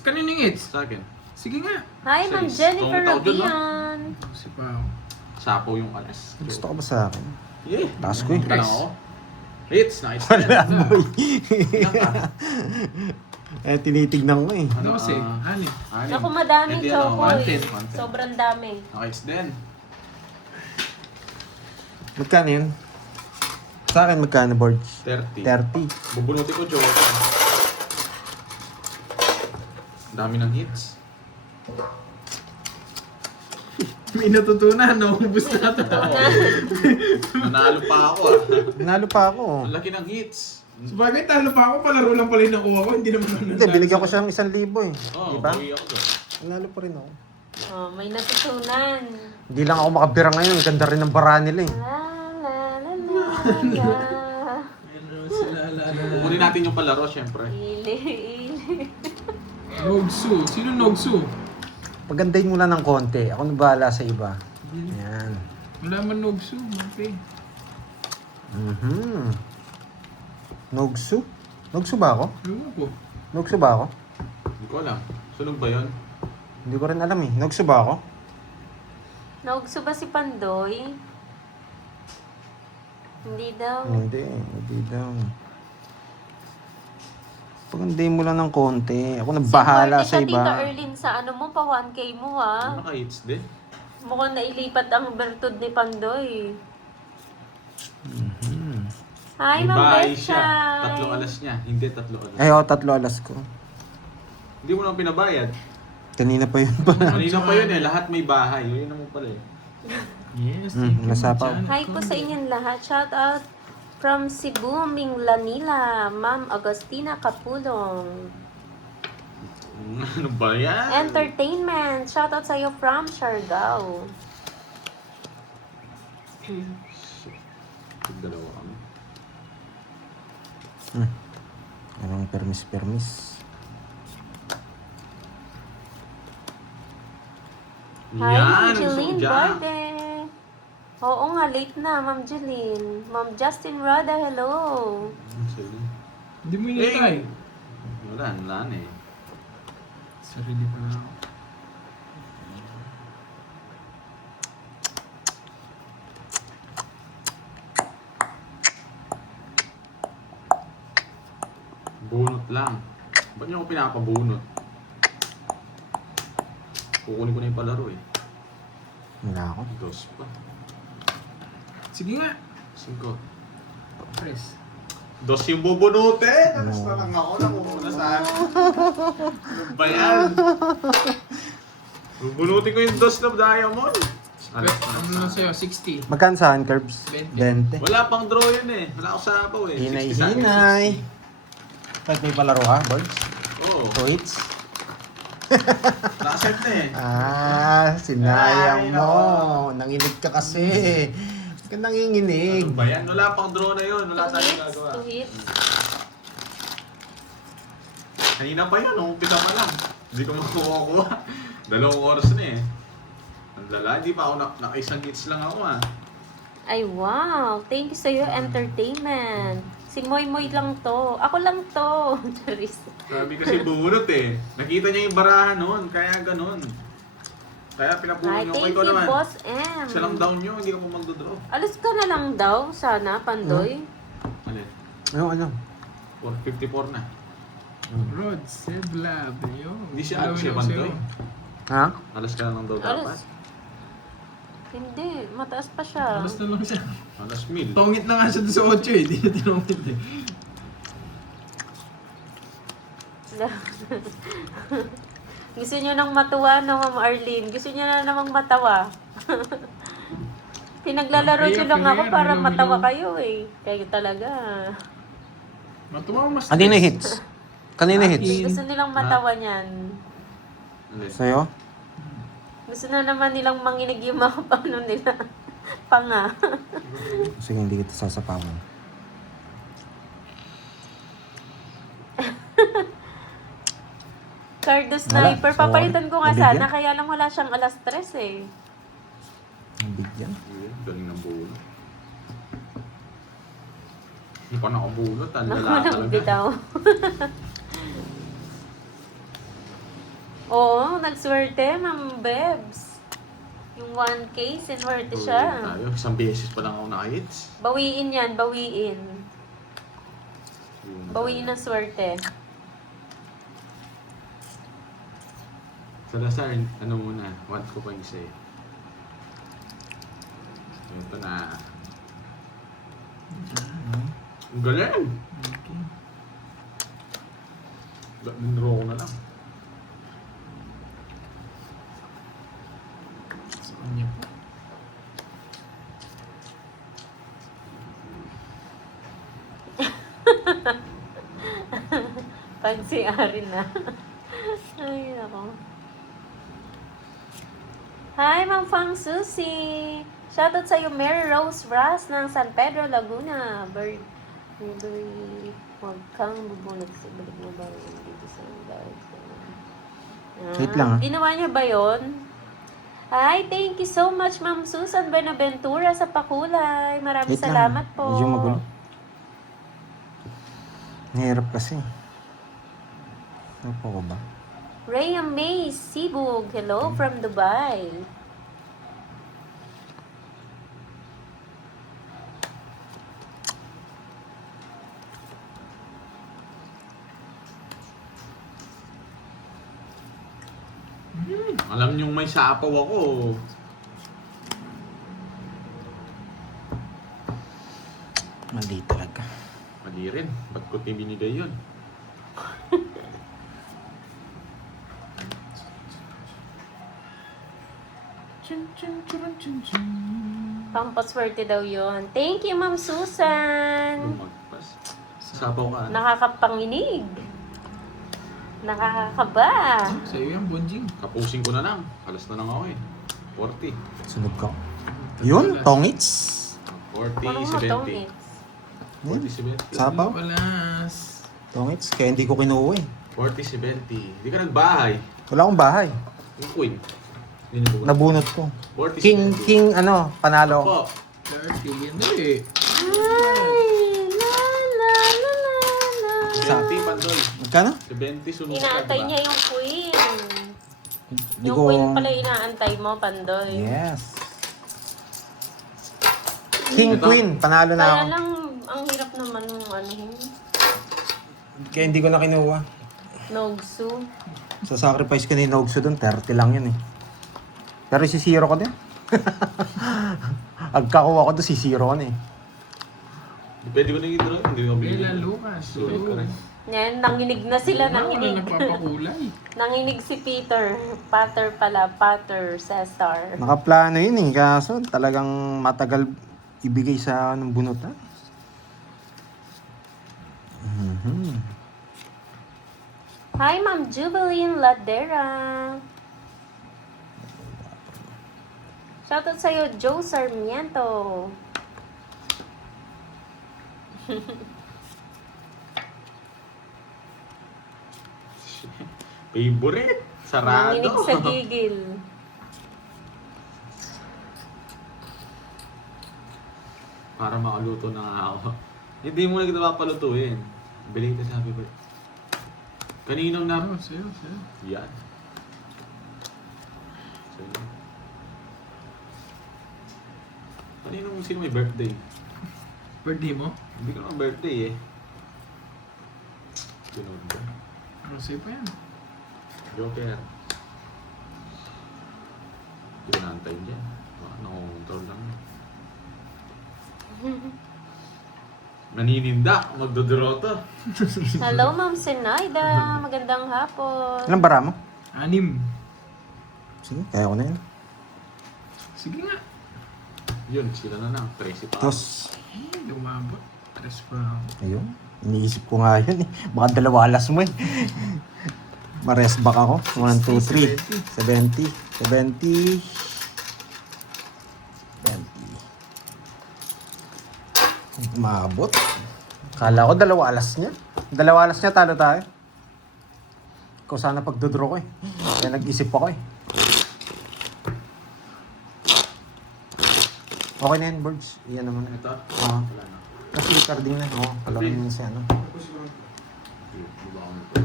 Kaninong hits? Sa akin. Sige nga. Hi, Ma'am Says, Jennifer tungkol dun, no? Rabian. Si Pao. Sapo yung alas. Gusto ka ba sa akin? Yeah. Taas ko eh. Tanong ako. Hits, nice. Tinitignan ko eh. Ano kasi? Ani? Naku, madami, Hindi, Chokoy. 110. Sobrang dami. Nice din. Magkano yun? Sa akin, magkano boards? 30. 30. Bubunutin ko, Joker. Dami ng hits. May natutunan, naubos na ito. Nanalo pa ako ah. Nanalo pa ako. Ang laki ng hits. Sabagay, talo pa ako, palaro lang pala yung nakuha ko, hindi naman Hindi, binigyan ko siyang 1,000 eh. Oo, Diba? bawi ako doon. Nanalo pa rin ako. Oh, may natutunan. Hindi lang ako makabira ngayon. Ang ganda rin ng bara nila eh. La la la la la. Meron sila alala. Kukunin natin yung palaro, syempre. Ili, ili. Nogsu. Sino Nogsu? Pagandahin mo lang ng konti. Ako na bahala sa iba. Yan. Wala man Nogsu. Okay. Nogsu? Nogsu ba ako? Ewan ko. Nogsu ba ako? Hindi ko alam. Sunog ba yun? Hindi ko rin alam eh. Nogsu ba ako? Naugso ba si Pandoy? Hindi daw. Hindi daw. Pagandahin mo lang ng konti. Ako na bahala sa Swerte ka, Tita iba. Erlyn, sa ano mo, pa 1K mo ha. Ano naka-hits din? Mukhang nailipat ang bertud ni Pandoy. Hi, May Ma'am bahay Betcha. siya. 3 alas niya. Hindi 3 alas. Ay, oo, 3 alas ko. Hindi mo naman pinabayad. Kanina pa yun pa. Kanina pa yun eh. Lahat may bahay. Yun naman pala eh. Yes, thank you. nasapaw. Chan. Hi po sa inyong lahat. Shout out from Cebu, Minglanila, Ma'am Agustina Capulong. Ano ba yan? Entertainment. Shout out sa iyo from Siargao. Dalawa kami. Anong permis? Hi, Ma'am Yan! Jeline Jeline Barde. Oo nga, late na, Ma'am Jeline. Ma'am Justin Rada, hello. Hindi mo initay. Wala na eh. Sarili pa na ako. Bunot lang. Ba't niyo ako pinapabunot? Kukunin ko na yung palaro eh. Wala ako. Dos pa. Sige nga. 5. Press. Dos yung bubunutin! Alas na lang ako. Nakumuna sa akin. Ano ba yan? Bubunutin ko yung dos na diamond. Alas na Ano lang sa'yo? 60. Magkano sa hand curbs? 20. 20. Wala pang draw yun eh. Wala ako sa abaw eh. 60 sa akin. Hinay. Kahit may palaro ka, Birds? Oo. 2 hits? Nakaset na eh. Sinayang Ay, mo. nako. Nanginig ka kasi. Huwag ka nanginginig. Ano ba yan? Wala pang draw na yun. Wala tayong gagawa. 2 hits. Kanina pa yun. Umpisa pa lang. Hindi ko makukuha. 2 oras na eh. Ang lala. Hindi pa ako naka-isang hits lang ako ah. Ay, wow. Thank you sa iyo, entertainment. Si Moy Moy lang to. Ako lang to. Charis. Sabi kasi bunot eh. Nakita niya yung barahan noon. Kaya ganun. Kaya Hi, pinapuno niyo. thank Ikaw you, naman. Boss M. Siya lang down nyo. Hindi ka po magdodraw. Alis ka na lang daw, sana, Pandoy. Alin? Ano? 454 na. Rod, Sedlab. Ayun. Hindi siya Dalawin siya ako sa'yo. bandoy. Ha? Alas ka na lang daw dapat. Alis. Hindi, mataas pa siya. Alas na lang siya. Alas 1000. Tongit na nga siya doon sa 8 eh. Hindi na tinongit eh. Gusto niyo nang matuwa, no, Ma'am Arlene? Gusto niyo na namang matawa? Pinaglalaro niyo lang ako para matawa kayo eh. Kayo talaga. Matuwa mo mas Kanina hits? Kanina hits? Gusto nilang matawa niyan. Alin? Sa'yo? Gusto na naman nilang manginig yung mga paano nila. Panga. Sige, hindi kita sasapawan. Cardo Sniper. Wala, Papalitan ko nga nabigyan? sana, kaya lang wala siyang alas 3 eh. Nabigyan. Ayun, galing ng bulot. Hindi pa nakabulot. Ang lala Walang talaga. bitaw. Oo, nagswerte, Ma'am Bebs. Yung 1K, sinwerte siya. Tayo, isang beses pa lang ako naka-hits. Bawiin yan, bawiin. Yun. Bawiin ang swerte. Sa Lazar, ano muna, want ko pa isa eh. Ito na. Ang galing! Draw ko na lang. Sa kanya po. Pagsiari na. Ay, ako. Hi, Ma'am Fang Susie! Shoutout sa'yo, Mary Rose Ras ng San Pedro, Laguna. Burberry, huwag kang bubunot sa balik mo ba dito sa bag. Wait lang, Ginawa niya ba yun? Hi, thank you so much, Ma'am Susan Benaventura sa pakulay. Maraming Wait lang. salamat po. Medyo magulo. Nahirap kasi. Ano po ko ba? Rhea May Sibug, hello from Dubai. Alam niyong may sapaw ako. Mali talaga. Mali rin. Ba't ko binigay yun? Pampaswerte daw yon. Thank you, Ma'am Susan. Magpas. Sapaw ka. Nakakapanginig. Nakakaba. Sa'yo yan, Bonjing. Kapusin ko na lang. Alas na lang ako eh. 40. Sunog ka. Yun, tongits. 40, Parang matong 70. eh. 40, 70. Sapaw. Palas. Tongits. Kaya hindi ko kinuha eh. 40, 70. Hindi ka nagbahay. Wala akong bahay. Yung queen. Hindi na Nabunot ko. 40, King, 70. king, ano, panalo ako. Po. 30 yan eh. Ay, la, la, la, la, la. 70, Pandol. Magkano? 70, sunod ka, Inaantay diba? niya yung queen. Hindi Yung ko... queen pala inaantay mo, Pandoy. Yes. King, Ito. queen, panalo na Kaya ako. lang, ang hirap naman ng ano yun. Kaya hindi ko na kinuha. Nogsu. Sa sacrifice ko ni Nogso doon, 30 lang yun eh. Pero sisiro ko din. Agkakuha ko doon, sisiro ko na eh. Pwede ko nang i-draw. Hindi ko Bella binigyan. Lucas. Sulit ka rin. Yan, nanginig na sila, Wala nanginig. nagpapakulay. Nanginig si Peter. Pater pala, Pater Cesar. Nakaplano yun eh, kaso talagang matagal ibigay sa ng bunutan. Hi, Ma'am Jubilin Ladera. Shoutout sa'yo, Joe Sarmiento. Favorite. Sarado. Nanginig sa gigil. Para makaluto na nga ako. Hindi mo na kita papalutuin. Bili kita sa happy birthday. Kaninong na? Oh, sa'yo. Yan. So, yan. Kaninong sino may birthday? Birthday mo? Hindi ko naman birthday eh. Pinod ba? Ano sa'yo pa yan? Joker. Hindi ko naantayin dyan. Baka nakongontrol lang. Nanininda. Magdodroto. Hello, Ma'am Senaida. Magandang hapon. Ilang bara mo? 6. Sige, kaya ko na yun. Sige nga. Yun, sila na lang. 13 pa. Tapos, Lumabot. 3 pa ako. ayun, iniisip ko nga yun eh. Baka dalawalas mo eh. Mares back ako. 1, 2, 3. 70. 70. Maabot. Kala ko dalawa alas niya. Dalawa alas niya, talo tayo. Ikaw sana pagdodraw ko eh. Kaya nag-isip ako eh. Okay na yan, birds. Iyan naman. Ito? Ah. Wala na. Kasi carding na. Oo, palarin mo si ano. Di ba ako nito?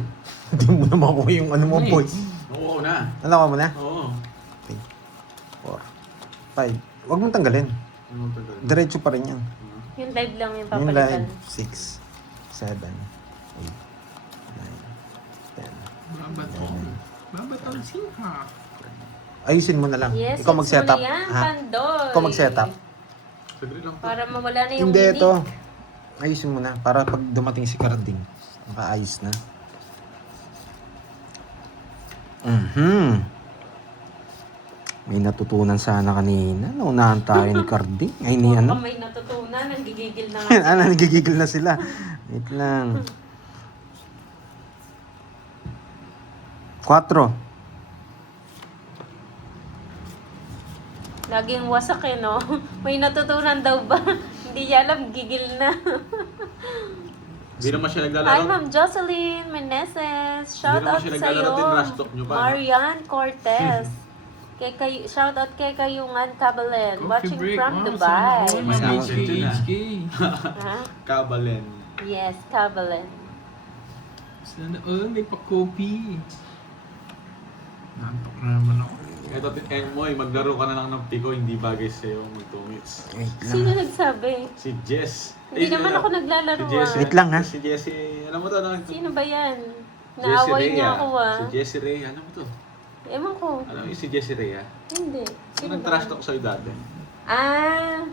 Hindi mo na makuha yung ano mo, boy. Oo na. Ano ka mo na? Oo. 4, 5. Huwag mong tanggalin. Ano tagal? Diretso pa rin yan. Yung live lang yung Yung papalitan. live, 6, 7, 8, 9, 10. Babatang singha. Ayusin mo na lang. Yes, Ikaw mag-setup. Yan, Ha? Pandoy. Ikaw mag-setup. Saglit lang to. Para mawala na yung Hindi, minig. ito. Ayusin mo na. Para pag dumating si Carding, makaayos na. May natutunan sana kanina. Naunahan tayo ni Carding. Ay, ni Baka ano. may natutunan, nanggigigil na nga. Ano, nagigigil na sila. Wait lang. 4. Laging wasak eh, no? May natutunan daw ba? Hindi niya alam, gigil na. Hindi naman siya Hi, naglalaro. Ma'am Jocelyn Meneses. Shout naman out siya sa naglalaro iyo. din, trash talk nyo pa, no? Marian Cortez. Shout out kay Kayungan Cabalen. Watching from Dubai. May May accent yun, ah. HK. Ha? Kabalen. Yes, Cabalen. Sana all may pa-copy. Nantok na naman ako. Ito, Moy, maglaro ka na lang ng piko, hindi bagay sa'yo mag-2 Wait Sino lang. nagsabi? Si Jess. Hindi naman ako naglalaro, Si Jessie. Wait lang, ha? Si Jessie, alam mo to, ano? Sino ba yan? Jessie Naaway Rhea. niya ako ah. Si Jessie Ray, alam mo to? Ewan ko. Alam mo yung si Jessie Ray, Hindi. Sino Sino ba? nag-trash talk sa'yo dati? Ah.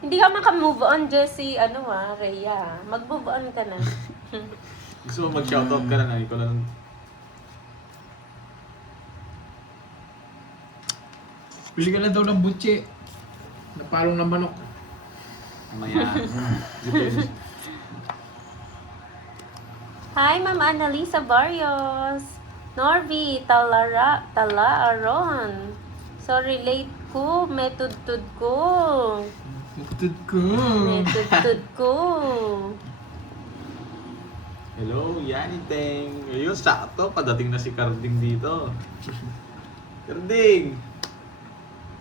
Hindi ka maka-move on, Jessie. Rhea. Mag-move on ka na. Gusto mo mag-shoutout ka na, ikaw lang. Pili ka lang daw ng butche. Napalong na manok. Mamaya. Depende. Hi, Ma'am Annalisa Barrios. Norby, Talaaron. Sorry, late ko. Metod-tud ko. Nagtut ko. Metod-tud ko. Hello, Yani Teng. Ayun, sakto. Padating na si Carding dito. Carding!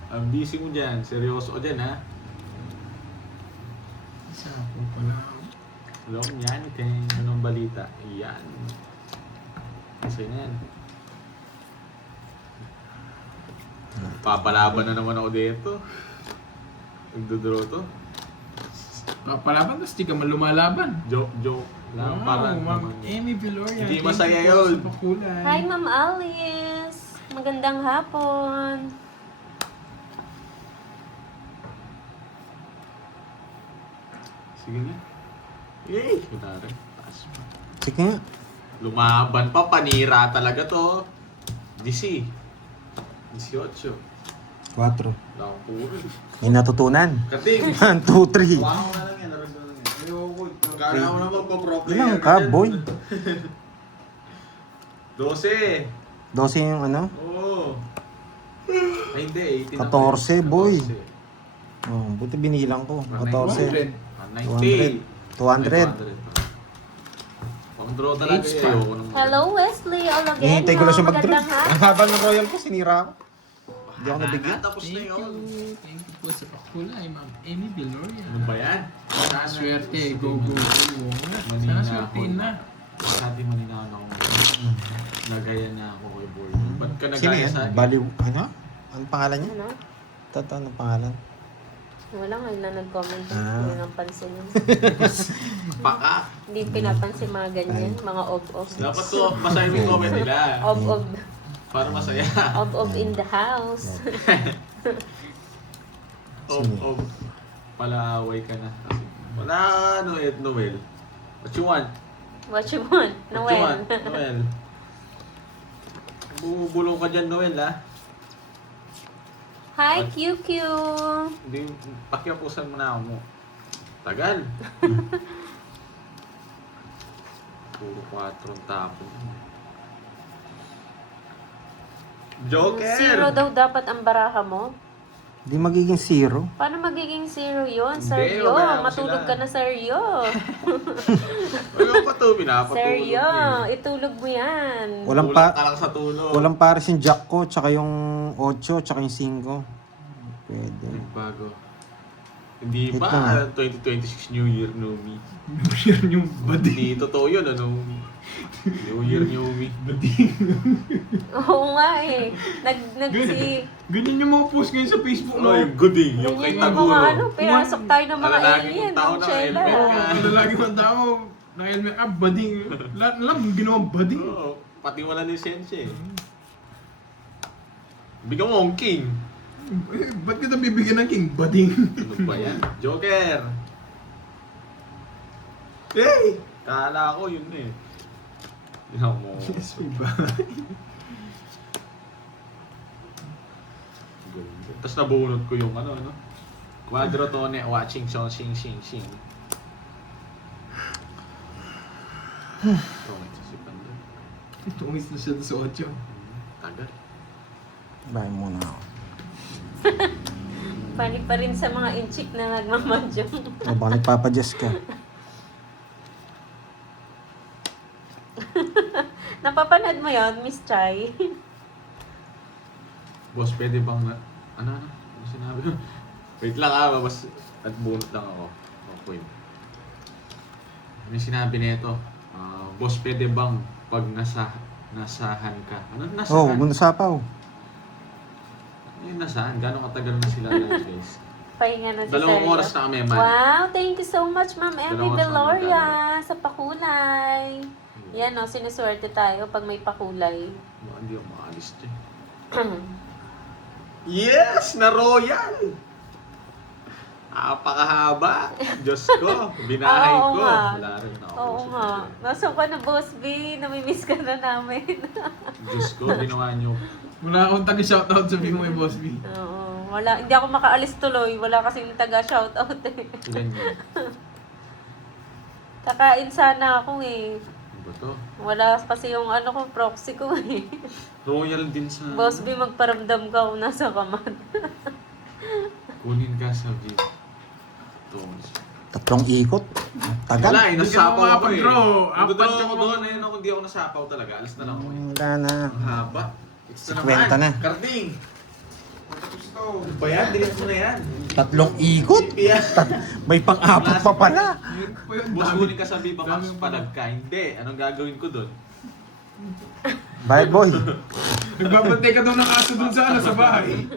Ang busy mo dyan. Seryoso ka dyan, ha? Isa ako pala. Hello, Yani Teng. Anong balita? Yan. Kasi yan. Papalaban na naman ako dito. Nagdodraw to. Papalaban, tapos di ka man lumalaban. Joke lang. Parang Ma'am Amy Viloria. Hindi thank masaya you po yun. sa pakulay. Hi, Ma'am Alice. Magandang hapon. Sige nga. Yay! Kunwari. Taas pa. Sige nga. Lumaban pa, panira talaga to. DC. 18. 4. Wala akong puro. May natutunan. Kating! 1, 2, 3. Wow na lang yan. Laro na lang yan. Ayoko. Kala mo naman pa pro player. Ilang ka, dyan. boy? 12. 12 yung ano? Oo. Ay, hindi. 18 na 14, boy. 14. Oh, buti binilang ko. 14. 90. 200. Pang draw talaga Age eh. pa. Ayoko nung... Hello, Wesley Ologeno. Hinihintay ko lang siya mag-draw. Magandang Ang hapon. haba ng Royal ko, sinira ako. Hindi ako Wala nabigyan. na, tapos na Thank yun. you. Thank you po sa pakulay, Ma'am Amy Viloria. Ano ba yan? Sana swerte. Go, go, go. Sana Manina swerte ako. na. Dati maninahan ako. Nagaya na ako kay Boy. Ba't ka Sino nagaya yan? sa akin? Baliw. Ano? Anong pangalan niya? Ano? Tata, anong pangalan? Wala nga na nag-comment. Ah. Hindi nang pansin yun. Paka! Hindi pinapansin mga ganyan. Mga of-of. Dapat to, masaya yung comment nila. Of-of. Para masaya. Of-of in the house. Oh. Palaaway ka na. Kasi wala, Noel. What you want? What you want? What you Noel. want? Noel. Bubulong ka dyan, Noel, ha? Hi, QQ. Hindi, pakiapusan mo na ako mo. Tagal. Puro 4 ang tapon. Joker! Zero daw dapat ang baraha mo. Hindi magiging 0. Paano magiging zero yun? Hindi, Seryo. wala ako Matulog sila. ka na, seryo. Ayaw pa to, pinapatulog. Seryo. eh. Itulog mo yan. Walang Kulang pa... ka lang sa tulog. Walang pares yung jack ko, tsaka yung 8, tsaka yung 5. Pwede. Bago. Hindi Wait ba? lang, 2026 New Year, New Me. Yun yung badi. Hindi totoo yun, ano? New Year, New Me. Oo nga eh. Ganyan yung mga post ngayon sa Facebook mo. Oh, yung gooding, yung kay Ganyan yung Taguro. mga ano, pinasok tayo ng mga Alalagi alien. kong tao Ang na Sheila. helmet ka. Ang lalaki ng tao, naka-helmet up, bading. Lahat na lang, ginawang bading. Oo, pati wala lisensya eh. Bigyan mo ang king. Eh, ba't kita bibigyan ng king? Bading. Ano ba yan? Joker! Hey! Kala ko yun eh. Yan mo. Yes, may ba? Tapos nabunot ko yung ano. Quadrotone watching song sing. Ito, si Panda. Tungis na siya sa 8. Tagal. Bahay muna ako. Funny pa rin sa mga inchik na nagmamadyong. O baka nagpapadyas ka. Napapanood mo yon, Miss Chai? Boss, pwede bang ano sinabi ko? Wait lang babas at bunot lang ako. Okay. May sinabi nito, boss, pwede bang pag nasahan ka? Ano Oo, nasahan? muna sapaw. Yung nasahan, gano'ng katagal na sila live guys? Pahinga na si Dalawang Sergio. oras na kami, man. Wow, thank you so much, Ma'am Emmy Dalawang oras na Deloria, sa pakulay. Yan o, sinuswerte tayo pag may pakulay. Hindi ako makaalis dyan. Yes! Na Royal! Napakahaba! Diyos ko, binahay Oo ko. nga. Wala rin ako. Oo nga. Nasaan ka na, Boss B? Namimiss ka na namin. Diyos ko, ginawa niyo. Wala akong taga-shoutout sa mo kay Boss B. Oo. Wala, hindi ako makaalis tuloy. Wala kasing taga-shoutout eh. Ilan yun? Kakain sana ako eh. Ano ba to? Wala kasi yung ano ko, proxy ko eh. Royal din sa... Boss B, magparamdam ka kung nasa kaman. Kunin ka sa view. Tones. 3 ikot. Tagal. Wala eh, nasapaw ko eh. makapag-draw. Nagdodraw Apat ako yung- doon. Ayun ako, hindi ako nasapaw talaga. Alis na lang ako. Wala na. Ang haba. It's 50 na. Karding! Matapos to. Ano ba yan? Dilit mo na yan. 3 ikot? Hindi yan. May pang-apat pa pala. Yun po yun. Boss, dami. kunin ka sa Viva Max, Dami- palag ka. Hindi. Anong gagawin ko doon? Bye, boy. Nagbabantay ka daw ng aso dun sa sa bahay.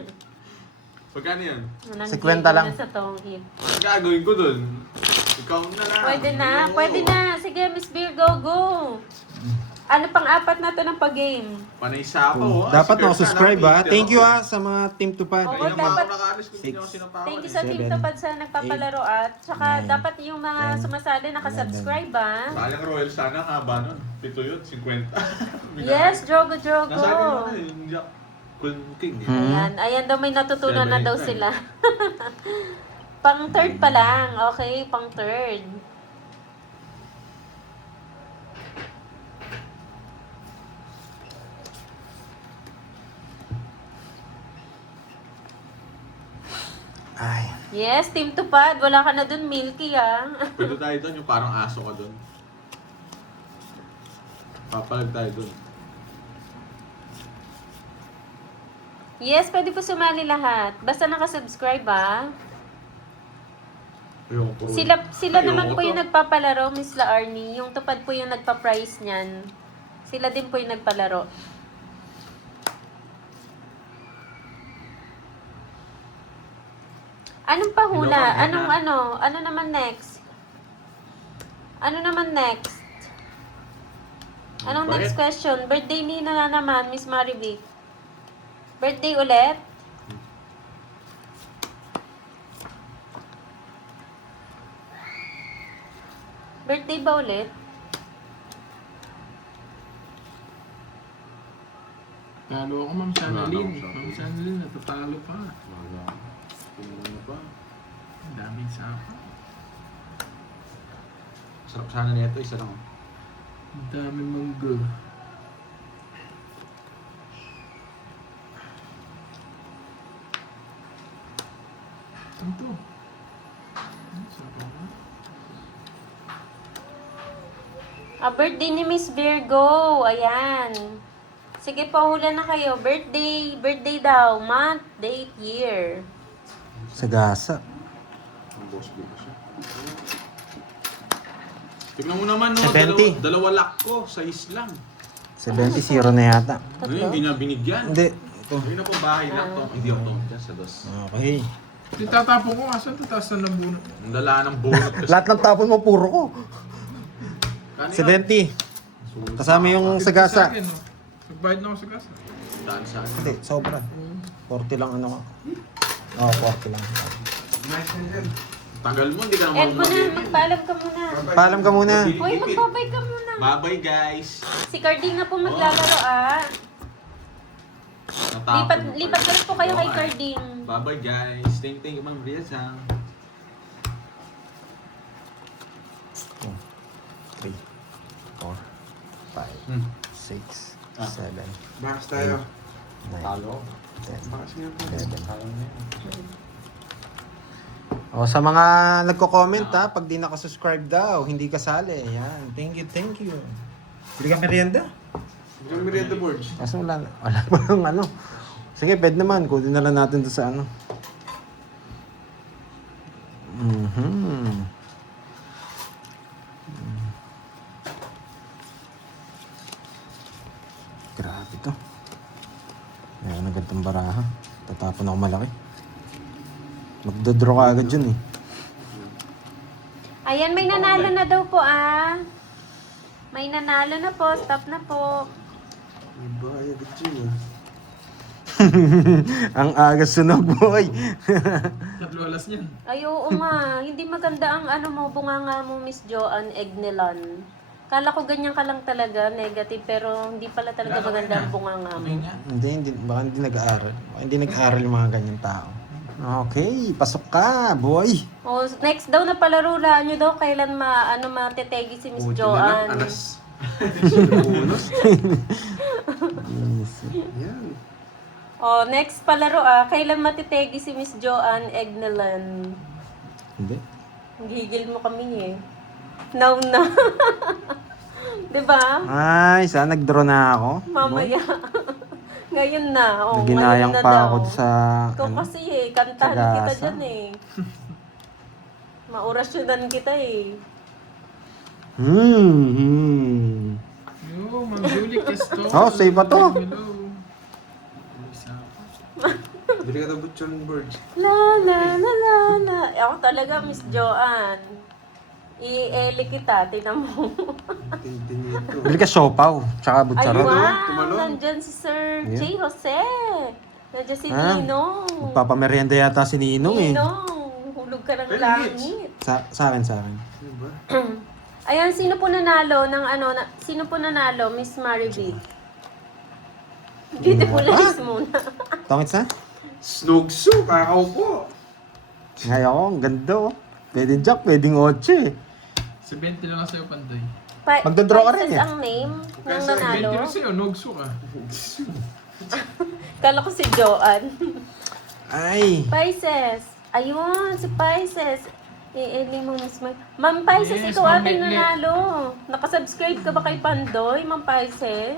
Pagkano yan? 50 lang. Sa tongkit. Anong gagawin ko doon? Ikaw na lang. Pwede na, Oo. pwede na. Sige, Miss Beer, go, go. Ano pang-apat na to ng pag-game? Panay sapaw. ah. Dapat Si Kirk subscribe sana, ha. Peter Thank you ako. ha sa mga Team Tupad. Oo, Kaya naman dapat- ako nakaalis kung hindi ako sinapawan. Thank you sa Team 7, Tupad sa nagpapalaro at saka 9, dapat yung mga 10, sumasali nakasubscribe ah. Sayang Royal sana, haba nun. 7 yun, 50. Yes, Drogo, Drogo. Nasabi mo na yung Jack King. eh. Ayan, ayan daw may natutunan na 7, daw 8, 9. sila. Pang third pa lang, okay? Pang third. Ay. Yes, Team Tupad. Wala ka na dun, Milky ah. Pwede tayo doon, yung parang aso ka doon. Papalag tayo doon. Yes, pwede po sumali lahat. Basta nakasubscribe ah. Ayun, puro- Sila Ayoko naman po to. yung nagpapalaro, Miss La Arnie. Yung Tupad po yung nagpa-price niyan. Sila din po yung nagpalaro. Anong pahula? Ginawa mo Anong na. ano? Ano naman next? Ano naman next? Anong Bakit? next question? Birthday ni na naman, Miss Marivic. Birthday ulit? Birthday ba ulit? Talo ako, Ma'am Sanalyn. Wala na ako sa Ma'am akin. Sanalyn, natatalo pa. Wala. Ano pa? Ang daming sapa. Sarap sana nito, isa lang. Ang daming mangga. Saan to? Sapa ba? Birthday ni Miss Virgo. Ayan. Sige po, hula na kayo. Birthday. Birthday daw. Month, date, year. Sagasa. Ang boss big siya. Tignan mo naman, no? 70. Dalawa lock ko, size lang. 70-0 na yata. Ay, hindi na binigyan. Hindi. Ito. Ayun na po, bahay lang to. Hindi ako to. Diyan sa dos. Okay. Itatapon ko, asan to? Taas na ng bunot. Ang dala ng bunot kasi. Lahat ng tapon mo, puro ko. Kano yun? 70. Sulit Kasama pa yung ako. sagasa. Sa akin, no? Nagbayad na ako sa gasa. Daan sa akin. Hindi, sobra. 40 lang ano ko. Oo, 40 lang. Tagal mo, hindi ka naman Ed mo na, magpaalam ka muna. Paalam ka muna. Uy, magbabay ka muna. Bye-bye, guys. Si Carding na po maglalaro ah. Lipat ka rin po kayo kay Carding. Bye-bye, guys. Thank you, Ma'am Riazang. 3, 4, 5, 6, 7, Bahas tayo. 9, Talo. Baka siya O, sa mga nagko-comment ha, pag di nakasubscribe daw, hindi kasali. Yan. Thank you, thank you. Hindi ka merienda? Yung merienda boards. Kaso wala pa yung ano. Sige, pwede naman. Kunin na lang natin doon sa ano. Grabe to. Ayan, agad tong baraha. Tatapon ako malaki. Magdodraw ka agad yun eh. Ayan, may nanalo na daw po ah. May nanalo na po. Stop na po. May bahay agad yun. Ang aga sunog, boy. 3 alas niyan. Ay, oo nga. Hindi maganda ang ano mo, bunganga mo, Miss Joanne Egnelan. Kala ko ganyan ka lang talaga, negative, pero hindi pala talaga maganda ang bunganga mo. Hindi, baka hindi nag-aaral. Baka hindi nag-aaral yung mga ganyan tao. Okay, pasok ka, boy. Oh, next daw na palarulaan nyo daw, kailan matetegi si Miss Joanne. Alas. Yan. Oh, next palaro ah, kailan matitegi si Miss Joanne Egnelan. Hindi. Gigil mo kami eh. No, no. Diba? Ay, saan nag-draw na ako? Mamaya. Ngayon na. Oh, Ginayang ngayon na pa daw. ako sa... Ikaw ano? kasi eh, kantahan kita Sagasa. dyan eh. Maorasyonan kita eh. Yo, Ma'am Julie Castro. Oh, save pa to. Hello. Bili ka na butchon birds. La la la la la. Ako talaga, Miss Joanne. I-eli kita, tinan mo. Tindi nito. Bili ka siopaw, tsaka Ay, butcharot. wow! tumalon. Nandyan si Sir Yeah. J. Jose. Nandyan si Ah, Ninong. Magpapamerienda yata si Ninong eh. Ninong, hulog ka ng Pero langit. Sa akin. Ano ba? Ayan, sino po nanalo ng ano, sino po nanalo? Miss Maribig. Beautiful muna. Tongits na? Snugso, kakaw po. Ngayon ako, ang ganda oh. Pwedeng Jack, pwedeng 8 eh. 70 lang ka sa'yo, Panday. Magdodraw ka rin Pisces eh. ang name ng Kasi nanalo. 20 lang sa'yo, nugso ka. Kala ko si Joanne. Ay, Pisces. Ayun, si Pisces. I-eli mo, Miss Mar. Ma'am Pisces, Yes, ikaw Ma'am ating Letlet. nanalo. Nakasubscribe ka ba kay Pandoy, Ma'am Pisces?